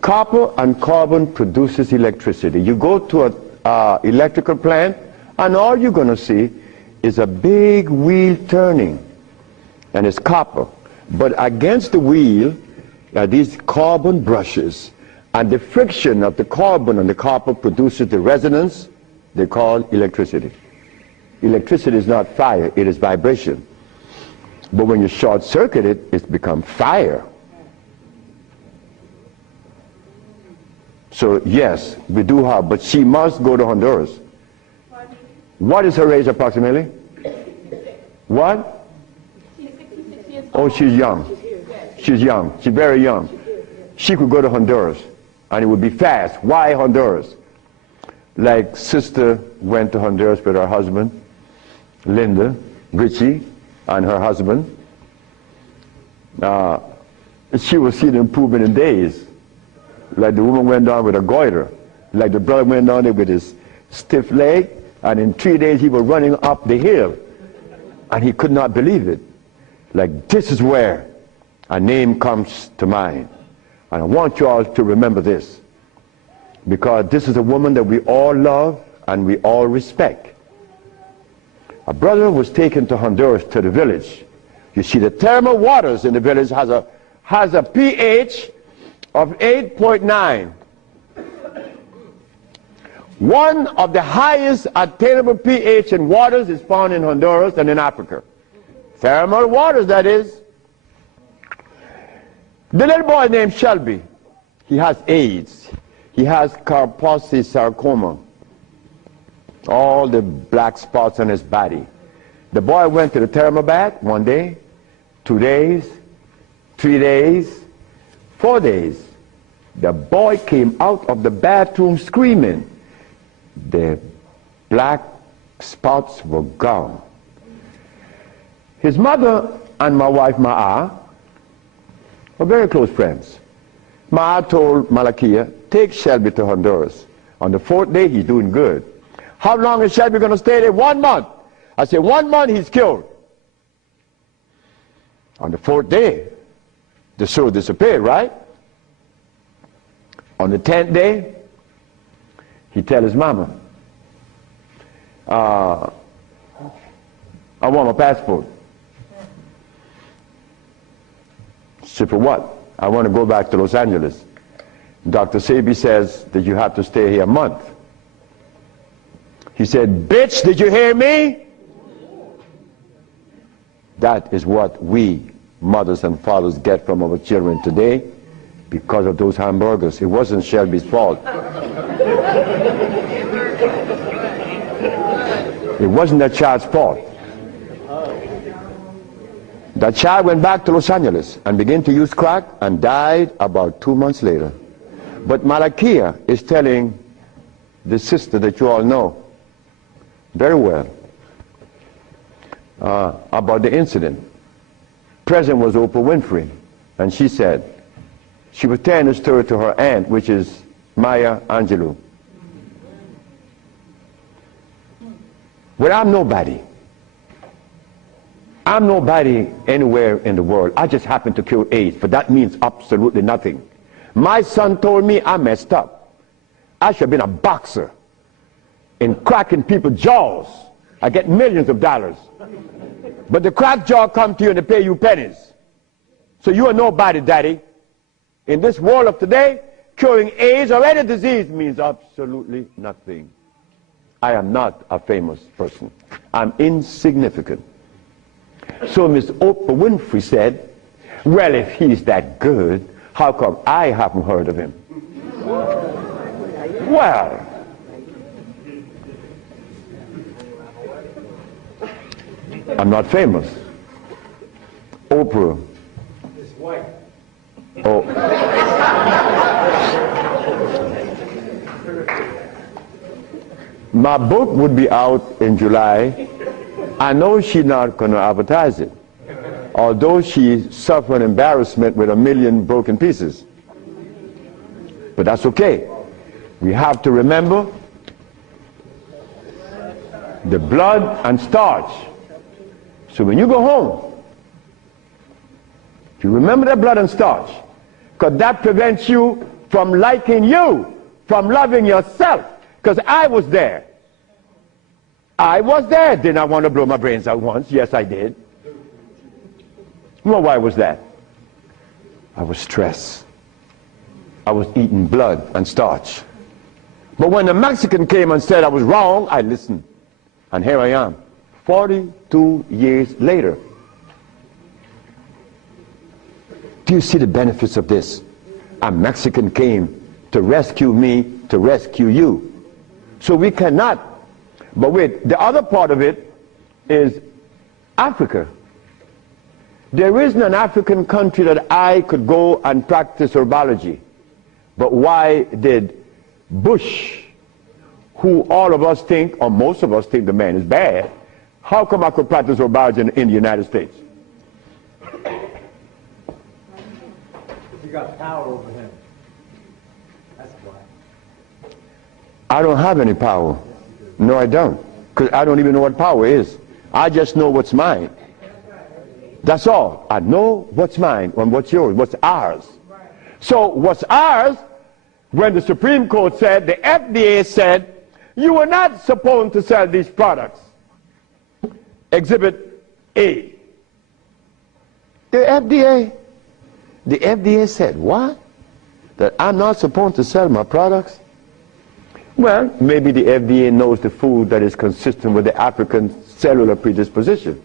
Copper and carbon produces electricity. You go to an electrical plant, and all you're going to see is a big wheel turning, and it's copper. But against the wheel are these carbon brushes, and the friction of the carbon and the copper produces the resonance they call electricity. Electricity is not fire, it is vibration. But when you short circuit it, it's become fire. So yes, we do have, but she must go to Honduras. What is her age approximately? What? Oh, she's young. She's young. She's very young. She could go to Honduras, and it would be fast. Why Honduras? Like sister went to Honduras with her husband, Linda, Richie, and her husband. She will see the improvement in days. Like the woman went down with a goiter. Like the brother went down there with his stiff leg, and in 3 days he was running up the hill. And he could not believe it. Like, this is where a name comes to mind. And I want you all to remember this, because this is a woman that we all love and we all respect. A brother was taken to Honduras, to the village. You see, the thermal waters in the village has a pH of 8.9. One of the highest attainable pH in waters is found in Honduras and in Africa. Thermal waters, that is. The little boy named Shelby, he has AIDS. He has Kaposi sarcoma. All the black spots on his body. The boy went to the thermal bath 1 day, 2 days, 3 days, 4 days. The boy came out of the bathroom screaming. The black spots were gone. His mother and my wife Ma'a were very close friends. Ma'a told Malakia, take Shelby to Honduras. On the 4th day, he's doing good. How long is Shelby going to stay there? 1 month. I said, 1 month, he's cured. On the 4th day, the sore disappeared, right? On the 10th day, he tell his mama, I want my passport. She said, for what? I want to go back to Los Angeles. Dr. Sebi says that you have to stay here a month. He said, bitch, did you hear me? That is what we, mothers and fathers, get from our children today because of those hamburgers. It wasn't Shelby's fault. It wasn't that child's fault. That child went back to Los Angeles and began to use crack and died about 2 months later. But Malakia is telling the sister that you all know very well about the incident. Present was Oprah Winfrey, and she said, she was telling the story to her aunt, which is Maya Angelou. Well, I'm nobody. I'm nobody anywhere in the world. I just happen to cure AIDS, but that means absolutely nothing. My son told me I messed up. I should have been a boxer in cracking people's jaws. I get millions of dollars. But the crack jaw come to you and they pay you pennies. So you are nobody, daddy. In this world of today, curing AIDS or any disease means absolutely nothing. I am not a famous person. I'm insignificant. So Miss Oprah Winfrey said, well, if he's that good, how come I haven't heard of him? Well, I'm not famous. Oprah Oprah. It's white. Oh. My book would be out in July. I know she's not going to advertise it, although she suffered embarrassment with 1 million broken pieces. But that's okay. We have to remember the blood and starch. So when you go home, you remember that blood and starch, because that prevents you from liking you, from loving yourself. Because I was there. I was there. Did I want to blow my brains out once? Yes, I did. Well, why was that? I was stressed. I was eating blood and starch. But when the Mexican came and said I was wrong, I listened. And here I am, 42 years later. Do you see the benefits of this? A Mexican came to rescue me, to rescue you. So we cannot. But wait, the other part of it is Africa. There isn't an African country that I could go and practice herbology. But why did Bush, who all of us think, or most of us think the man is bad, how come I could practice herbology in the United States? You got power over him. That's why. I don't have any power. No, I don't. Because I don't even know what power is. I just know what's mine. That's all. I know what's mine and what's yours, what's ours. So what's ours, when the Supreme Court said, the FDA said, you are not supposed to sell these products. Exhibit A. The FDA said, what? That I'm not supposed to sell my products? Well, maybe the FDA knows the food that is consistent with the African cellular predisposition.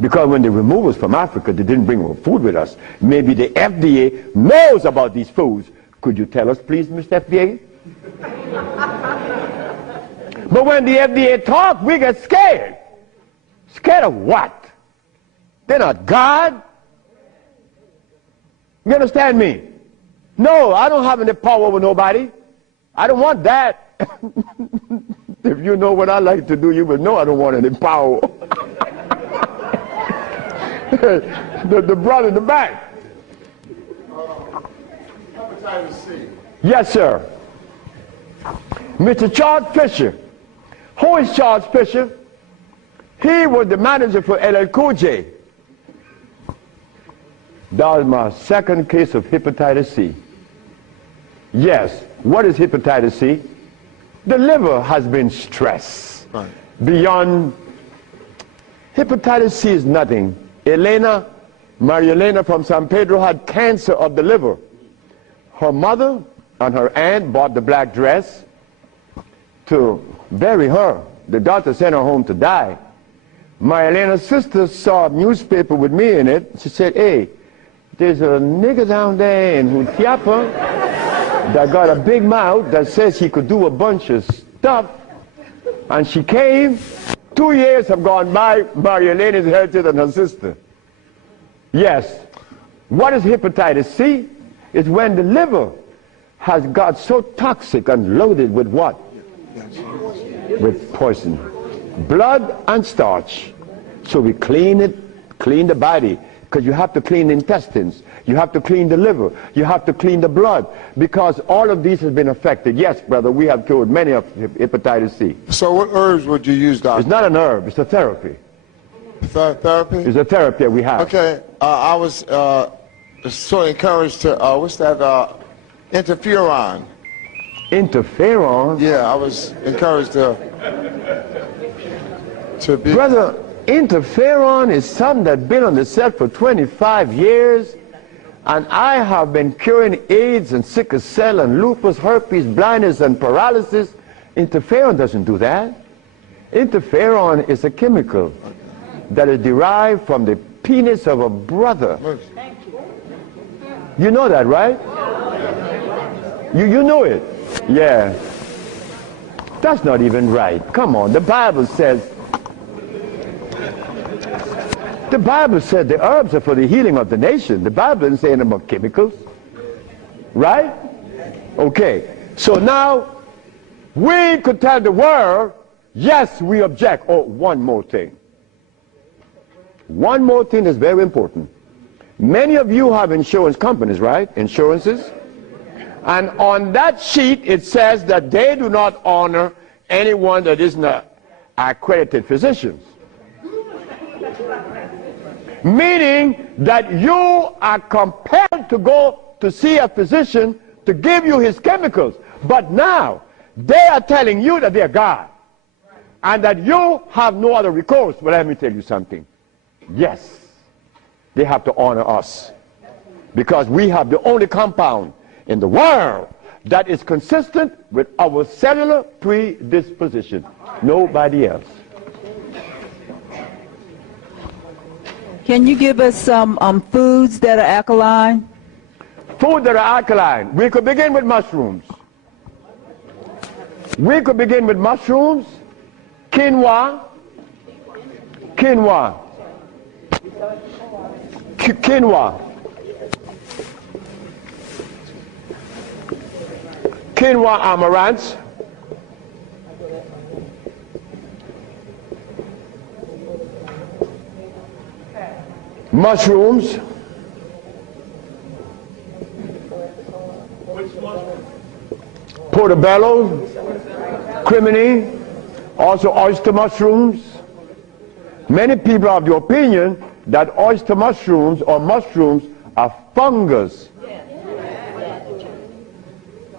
Because when they removed us from Africa, they didn't bring our food with us. Maybe the FDA knows about these foods. Could you tell us, please, Mr. FDA? But when the FDA talks, we get scared. Scared of what? They're not God. You understand me? No, I don't have any power over nobody. I don't want that. If you know what I like to do, you will know I don't want any power. the brother in the back. Hepatitis C. Yes, sir. Mr. Charles Fisher. Who is Charles Fisher? He was the manager for LL Cool J. That was my second case of hepatitis C. Yes. What is hepatitis C? The liver has been stressed. Right. Beyond. Hepatitis C is nothing. Maria Elena from San Pedro had cancer of the liver. Her mother and her aunt bought the black dress to bury her. The doctor sent her home to die. Maria Elena's sister saw a newspaper with me in it. She said, hey, there's a nigger down there in Jutiapa that got a big mouth that says he could do a bunch of stuff. And she came. 2 years have gone by. Maria Elena is healthier than her sister. Yes. What is hepatitis C? It's when the liver has got so toxic and loaded with what? With poison. Blood and starch. So we clean it, clean the body. Because you have to clean the intestines. You have to clean the liver. You have to clean the blood. Because all of these have been affected. Yes, brother, we have cured many of hepatitis C. So what herbs would you use, doctor? It's not an herb. It's a therapy. Therapy? It's a therapy that we have. Okay. I was so encouraged to, what's that, interferon. Interferon? Yeah, I was encouraged to be... Brother, interferon is something that's been on the set for 25 years, and I have been curing AIDS and sickle cell and lupus, herpes, blindness, and paralysis. Interferon doesn't do that. Interferon is a chemical that is derived from the penis of a brother. You know that, right? You know it. Yeah. That's not even right. Come on, the Bible says The Bible said the herbs are for the healing of the nation. The Bible didn't say anything about chemicals. Right? Okay. So now, we could tell the world, yes, we object. Oh, one more thing. One more thing is very important. Many of you have insurance companies, right? Insurances. And on that sheet, it says that they do not honor anyone that is not accredited physicians. Meaning that you are compelled to go to see a physician to give you his chemicals. But now, they are telling you that they are God. And that you have no other recourse. But let me tell you something. Yes, they have to honor us. Because we have the only compound in the world that is consistent with our cellular predisposition. Nobody else. Can you give us some foods that are alkaline? Food that are alkaline. We could begin with mushrooms. We could begin with mushrooms, quinoa, quinoa, amaranth, mushrooms, portobello, crimini, also oyster mushrooms. Many people are of the opinion that oyster mushrooms or mushrooms are fungus.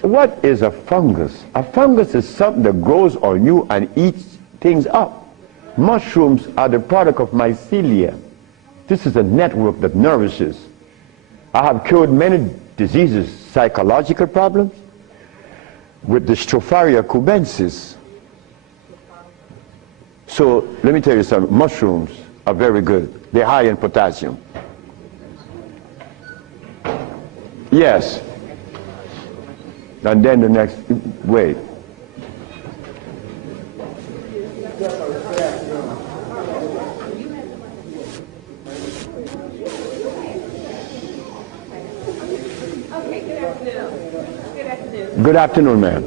What is a fungus? A fungus is something that grows on you and eats things up. Mushrooms are the product of mycelia. This is a network that nourishes. I have cured many diseases, psychological problems, with the Stropharia cubensis. So let me tell you something. Mushrooms are very good. They're high in potassium. Yes. And then the next, wait. Good afternoon, ma'am.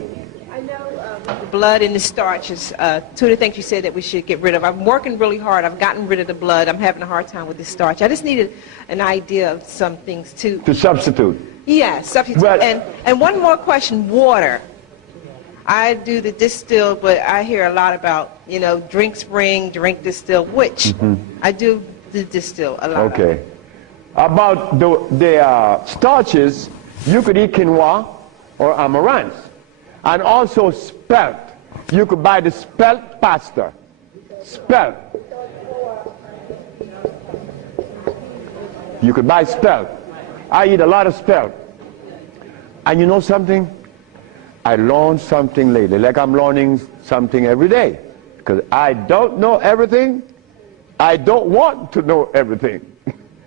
I know the blood and the starches, two of the things you said that we should get rid of. I'm working really hard. I've gotten rid of the blood. I'm having a hard time with the starch. I just needed an idea of some things too. To substitute. Yeah, substitute. Well, and one more question, water. I do the distill, but I hear a lot about, you know, drink spring, drink distill, which I do the distill a lot. Okay. About the starches, you could eat quinoa or amaranth. And also spelt. You could buy the spelt pasta. Spelt. You could buy spelt. I eat a lot of spelt. And you know something? I learned something lately, like I'm learning something every day. Because I don't know everything. I don't want to know everything.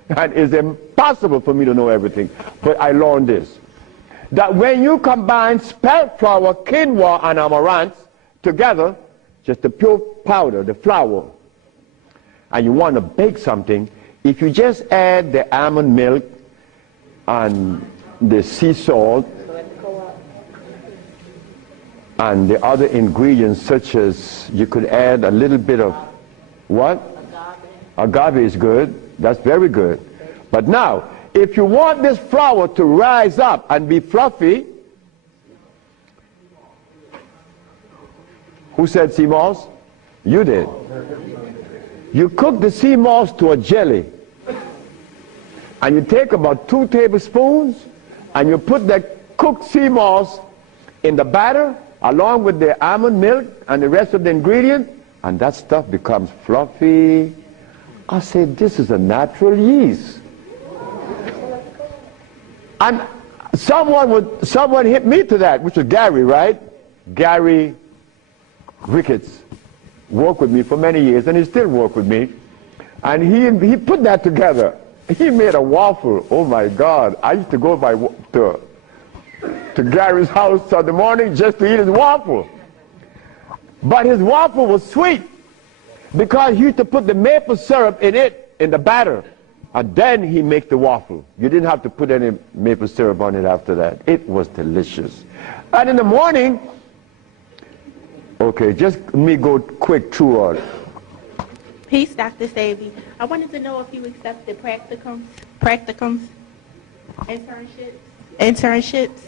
And it's impossible for me to know everything. But I learned this. That when you combine spelt flour, quinoa, and amaranth together, just the pure powder, the flour, and you want to bake something, if you just add the almond milk and the sea salt and the other ingredients, such as you could add a little bit of what? Agave is good. That's very good. But now, if you want this flour to rise up and be fluffy, who said sea moss? You did. You cook the sea moss to a jelly. And you take about 2 tablespoons and you put that cooked sea moss in the batter along with the almond milk and the rest of the ingredient, and that stuff becomes fluffy. I said, this is a natural yeast. And someone hit me to that, which was Gary, right? Gary Ricketts worked with me for many years, and he still works with me. And he put that together. He made a waffle. Oh my God! I used to go to Gary's house in the morning just to eat his waffle. But his waffle was sweet because he used to put the maple syrup in it in the batter, and then he make the waffle. You didn't have to put any maple syrup on it after that. It was delicious. And in the morning, okay, just let me go quick through all. Peace, Dr. Sebi. I wanted to know if you accepted practicums, internships.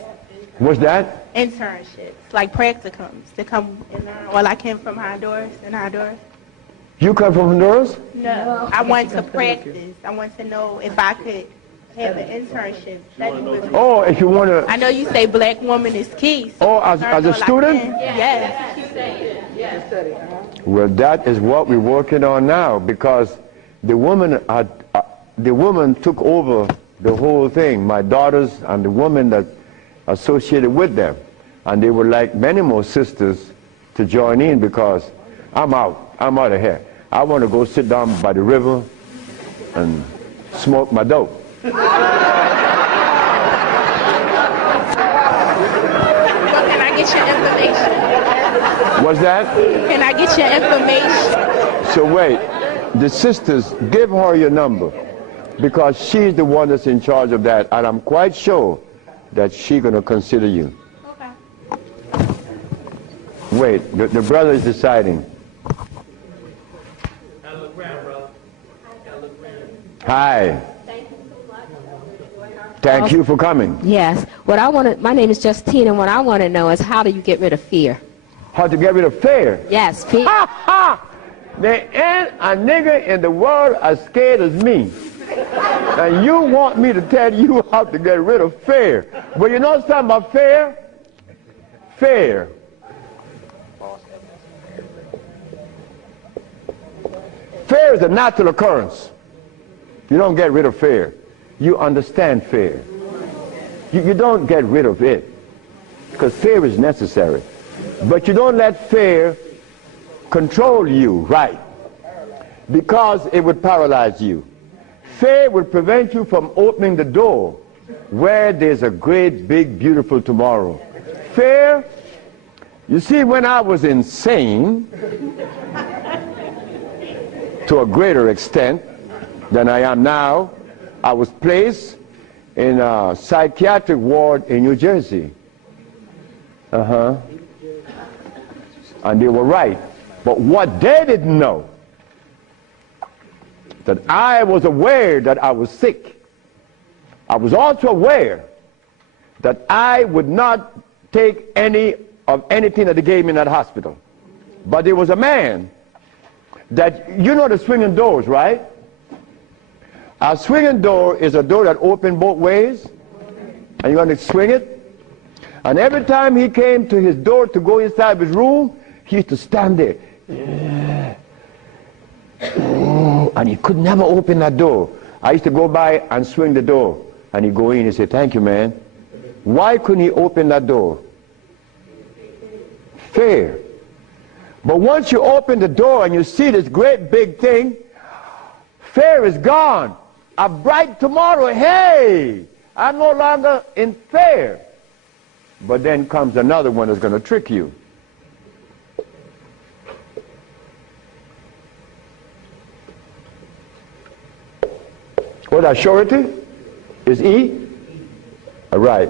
What's that? Internships, like practicums, to come and learn. Well, I came from Honduras, You come from Honduras? No, I want to practice. I want to know if I could have an internship. Oh, if you want to. I know you say black woman is key. So Oh, as a student? Yes. Well, that is what we're working on now, because the woman took over the whole thing. My daughters and the woman that associated with them, and they would like many more sisters to join in, because I'm out of here. I want to go sit down by the river and smoke my dope. Well, can I get your information? What's that? Can I get your information? So wait, the sisters, give her your number, because she's the one that's in charge of that, and I'm quite sure that she's going to consider you. Okay. Wait, the brother is deciding. Hi. Thank you for coming. Yes. My name is Justine, and what I want to know is, how do you get rid of fear? How to get rid of fear? Yes, fear. Ha ha! There ain't a nigga in the world as scared as me. And you want me to tell you how to get rid of fear. But you know something about fear? Fear. Fear is a natural occurrence. You don't get rid of fear. You understand fear. You don't get rid of it, because fear is necessary. But you don't let fear control you, right? Because it would paralyze you. Fear would prevent you from opening the door where there's a great, big, beautiful tomorrow. Fear, you see, when I was insane, to a greater extent than I am now, I was placed in a psychiatric ward in New Jersey. And they were right. But what they didn't know, that I was aware that I was sick. I was also aware that I would not take any of anything that they gave me in that hospital. But there was a man that, you know the swinging doors, right? A swinging door is a door that opens both ways, and you're going to swing it. And every time he came to his door to go inside his room, he used to stand there. And he could never open that door. I used to go by and swing the door, and he'd go in and say, "Thank you, man." Why couldn't he open that door? Fear. But once you open the door and you see this great big thing, fear is gone. A bright tomorrow, hey, I'm no longer in fear. But then comes another one that's going to trick you. What that surety? Is E? All right.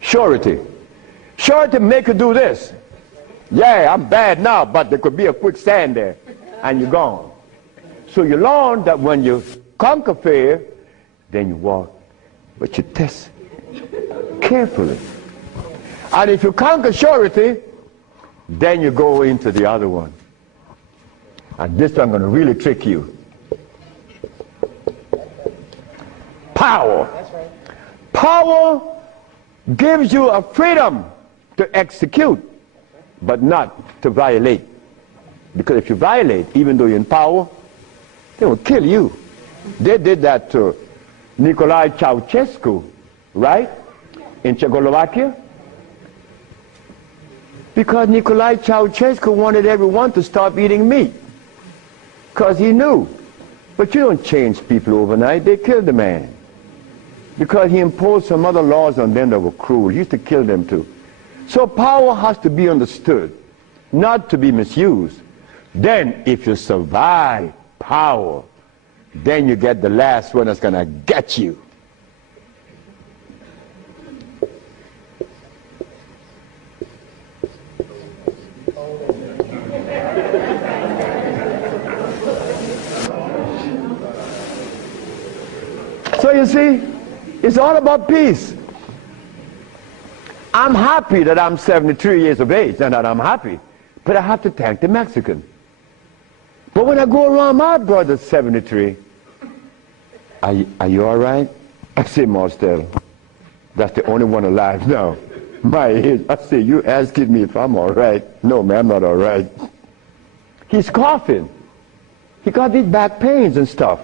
Surety. Surety make you do this. Yeah, I'm bad now, but there could be a quicksand there, and you're gone. So you learn that when you conquer fear, then you walk, but you test carefully. And if you conquer surety, then you go into the other one. And this time I'm going to really trick you. Power. Power gives you a freedom to execute, but not to violate. Because if you violate, even though you're in power, they will kill you. They did that to Nicolae Ceausescu, right? In Czechoslovakia. Because Nicolae Ceausescu wanted everyone to stop eating meat. Because he knew. But you don't change people overnight. They killed the man. Because he imposed some other laws on them that were cruel. He used to kill them too. So power has to be understood, not to be misused. Then if you survive power, then you get the last one that's going to get you. So you see, it's all about peace. I'm happy that I'm 73 years of age and that I'm happy, but I have to thank the Mexican. But when I go around my brother 73, are you all right? I say, Marcel, that's the only one alive now. My age. I say, you asking me if I'm all right? No, man, I'm not all right. He's coughing. He got these back pains and stuff.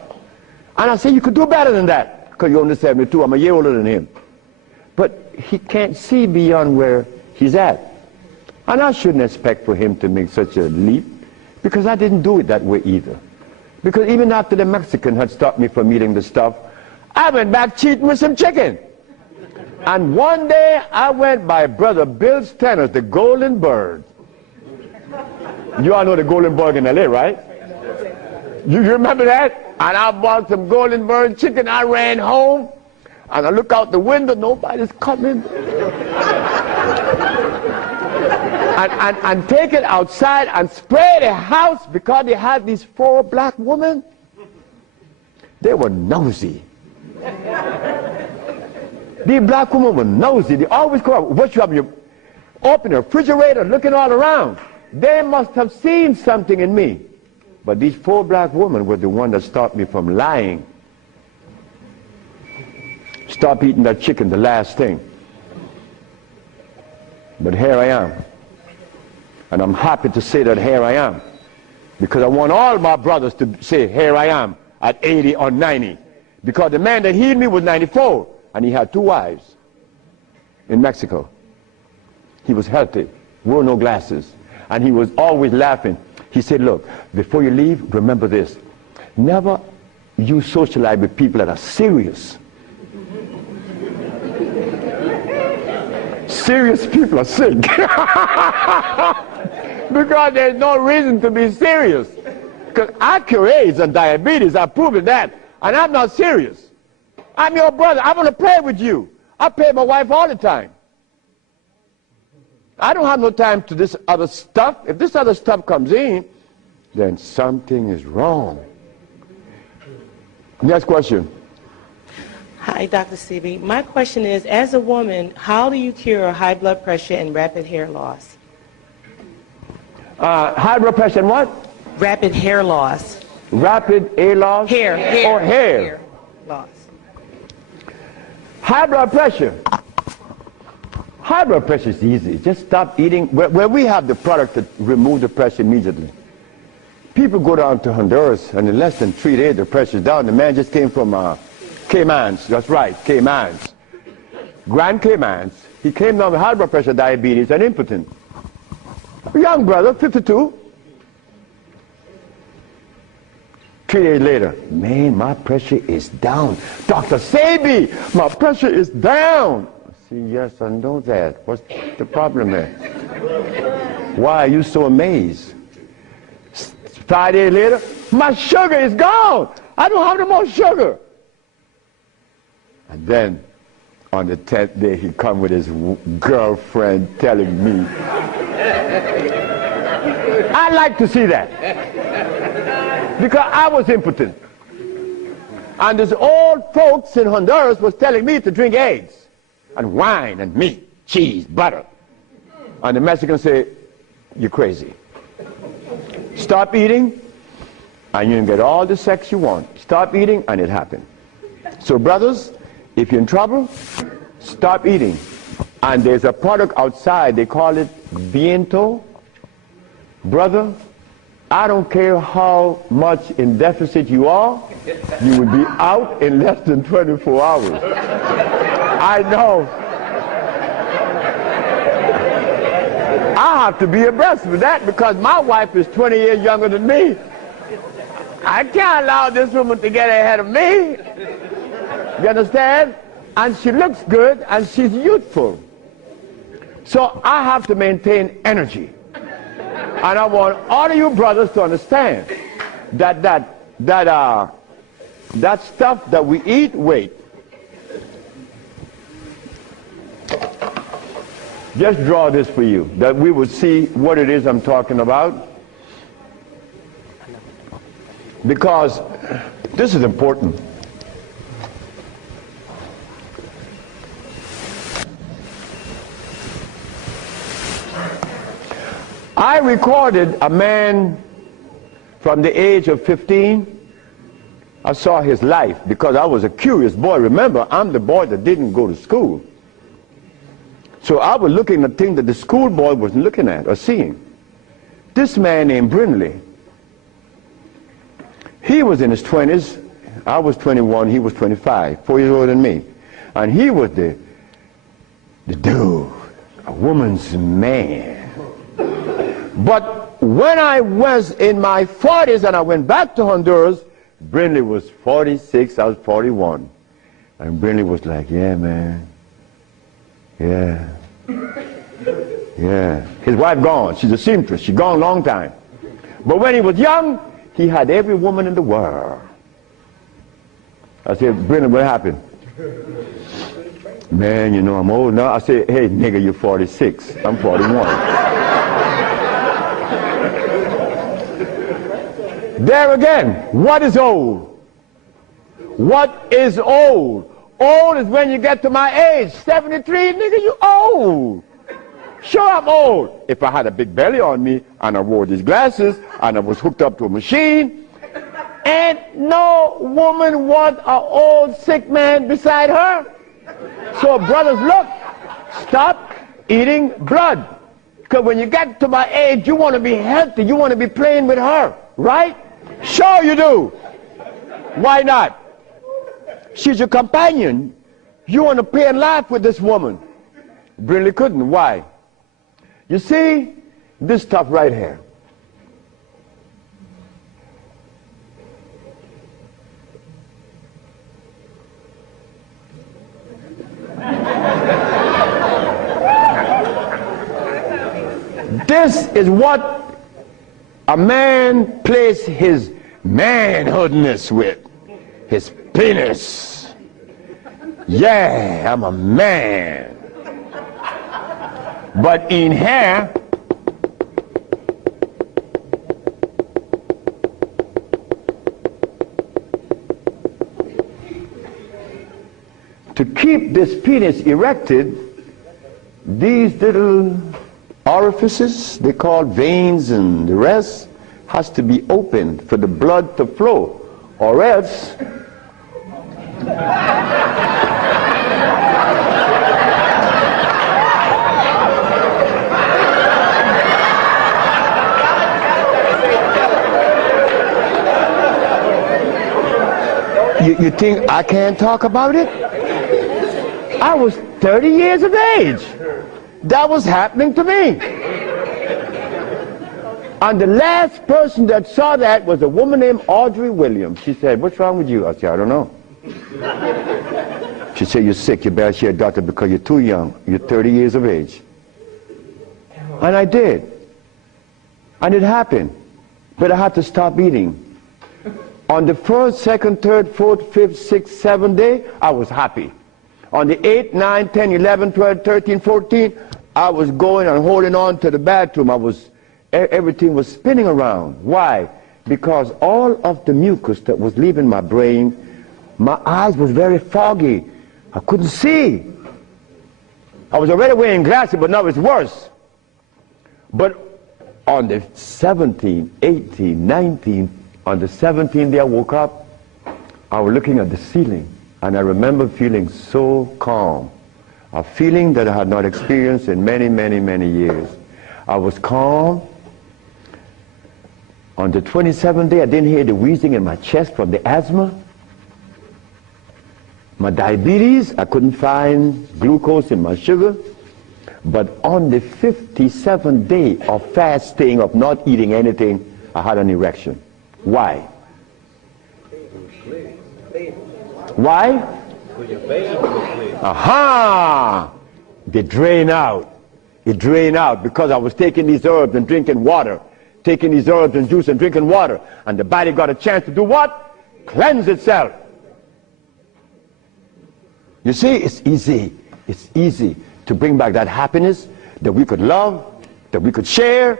And I say, you could do better than that, because you're only 72. I'm a year older than him. But he can't see beyond where he's at. And I shouldn't expect for him to make such a leap, because I didn't do it that way either. Because even after the Mexican had stopped me from eating the stuff, I went back cheating with some chicken. And one day I went by Brother Bill's Tennis, the Golden Bird. You all know the Golden Bird in LA, right? You remember that? And I bought some Golden Bird chicken. I ran home, and I look out the window. Nobody's coming. and take it outside and spray the house, because they had these 4 black women. They were nosy. These black women were nosy. They always go out. What you have? You open the refrigerator, looking all around. They must have seen something in me. But these 4 black women were the one that stopped me from lying. Stop eating that chicken, the last thing. But here I am. And I'm happy to say that here I am. Because I want all my brothers to say, here I am, at 80 or 90. Because the man that healed me was 94, and he had 2 wives in Mexico. He was healthy, wore no glasses, and he was always laughing. He said, look, before you leave, remember this. Never you socialize with people that are serious. Serious people are sick. Because there's no reason to be serious. Because I cure AIDS and diabetes, I've proven that. And I'm not serious. I'm your brother. I want to play with you. I play with my wife all the time. I don't have no time to this other stuff. If this other stuff comes in, then something is wrong. Next question. Hi, Dr. Sebi. My question is, as a woman, how do you cure high blood pressure and rapid hair loss? High blood pressure and what? Rapid hair loss. Rapid hair loss? Hair. Or hair? Hair loss. High blood pressure. High blood pressure is easy. Just stop eating. Where we have the product that remove the pressure immediately. People go down to Honduras, and in less than 3 days, the pressure's down. The man just came from Caymans. That's right, Caymans. Grand Caymans. He came down with high blood pressure, diabetes, and impotent. A young brother, 52. 3 days later, man, my pressure is down. Dr. Sebi, my pressure is down. See, yes, I know that. What's the problem there? Why are you so amazed? 5 days later, my sugar is gone. I don't have no more sugar. And then, on the 10th day, he come with his girlfriend telling me. I like to see that. Because I was impotent. And these old folks in Honduras was telling me to drink eggs and wine and meat, cheese, butter. And the Mexicans say, you're crazy. Stop eating, and you can get all the sex you want. Stop eating, and it happened. So brothers, if you're in trouble, stop eating. And there's a product outside, they call it Viento. Brother, I don't care how much in deficit you are, you will be out in less than 24 hours. I know. I have to be abreast with that because my wife is 20 years younger than me. I can't allow this woman to get ahead of me. You understand? And she looks good and she's youthful. So I have to maintain energy. And I want all of you brothers to understand that that stuff that we eat, wait. Just draw this for you, that we would see what it is I'm talking about. Because this is important. I recorded a man from the age of 15. I saw his life because I was a curious boy. Remember, I'm the boy that didn't go to school. So I was looking at things that the school boy wasn't looking at or seeing. This man named Brindley, he was in his 20s. I was 21, he was 25, 4 years older than me. And he was the dude, a woman's man. But when I was in my 40s and I went back to Honduras, Brindley was 46, I was 41. And Brindley was like, yeah, man. Yeah. Yeah. His wife gone. She's a seamstress. She's gone a long time. But when he was young, he had every woman in the world. I said, Brindley, what happened? Man, you know, I'm old now. I said, hey, nigga, you're 46. I'm 41. There again, what is old? What is old? Old is when you get to my age. 73, nigga, you old. Sure, I'm old. If I had a big belly on me, and I wore these glasses, and I was hooked up to a machine, and no woman want an old sick man beside her. So brothers, look, stop eating blood. Because when you get to my age, you want to be healthy. You want to be playing with her, right? Sure you do. Why not? She's your companion. You want to play and laugh with this woman. Brindley couldn't. Why? You see, this stuff right here. This is what a man plays his manhoodness with. His penis. Yeah, I'm a man. But in here, to keep this penis erected, these little orifices, they call veins and the rest, has to be opened for the blood to flow, or else you think I can't talk about it? I was 30 years of age. That was happening to me. And the last person that saw that was a woman named Audrey Williams. She said, what's wrong with you? I said, I don't know. She said, you're sick. You better see a doctor because you're too young. You're 30 years of age. And I did. And it happened. But I had to stop eating. On the 1st, 2nd, 3rd, 4th, 5th, 6th, 7th day, I was happy. On the 8th, 9th, 10th, 11th, 12th, 13th, 14th, I was going and holding on to the bathroom. Everything was spinning around. Why? Because all of the mucus that was leaving my brain, my eyes was very foggy. I couldn't see. I was already wearing glasses, but now it's worse. But on the 17th, 18th, 19th, on the 17th day I woke up, I was looking at the ceiling, and I remember feeling so calm. A feeling that I had not experienced in many, many, many years. I was calm. On the 27th day, I didn't hear the wheezing in my chest from the asthma. My diabetes, I couldn't find glucose in my sugar. But on the 57th day of fasting, of not eating anything, I had an erection. Why? Why? Aha! They drain out. It drained out because I was taking these herbs and drinking water. Taking these herbs and juice and drinking water. And the body got a chance to do what? cleanse itself. You see, it's easy to bring back that happiness that we could love, that we could share,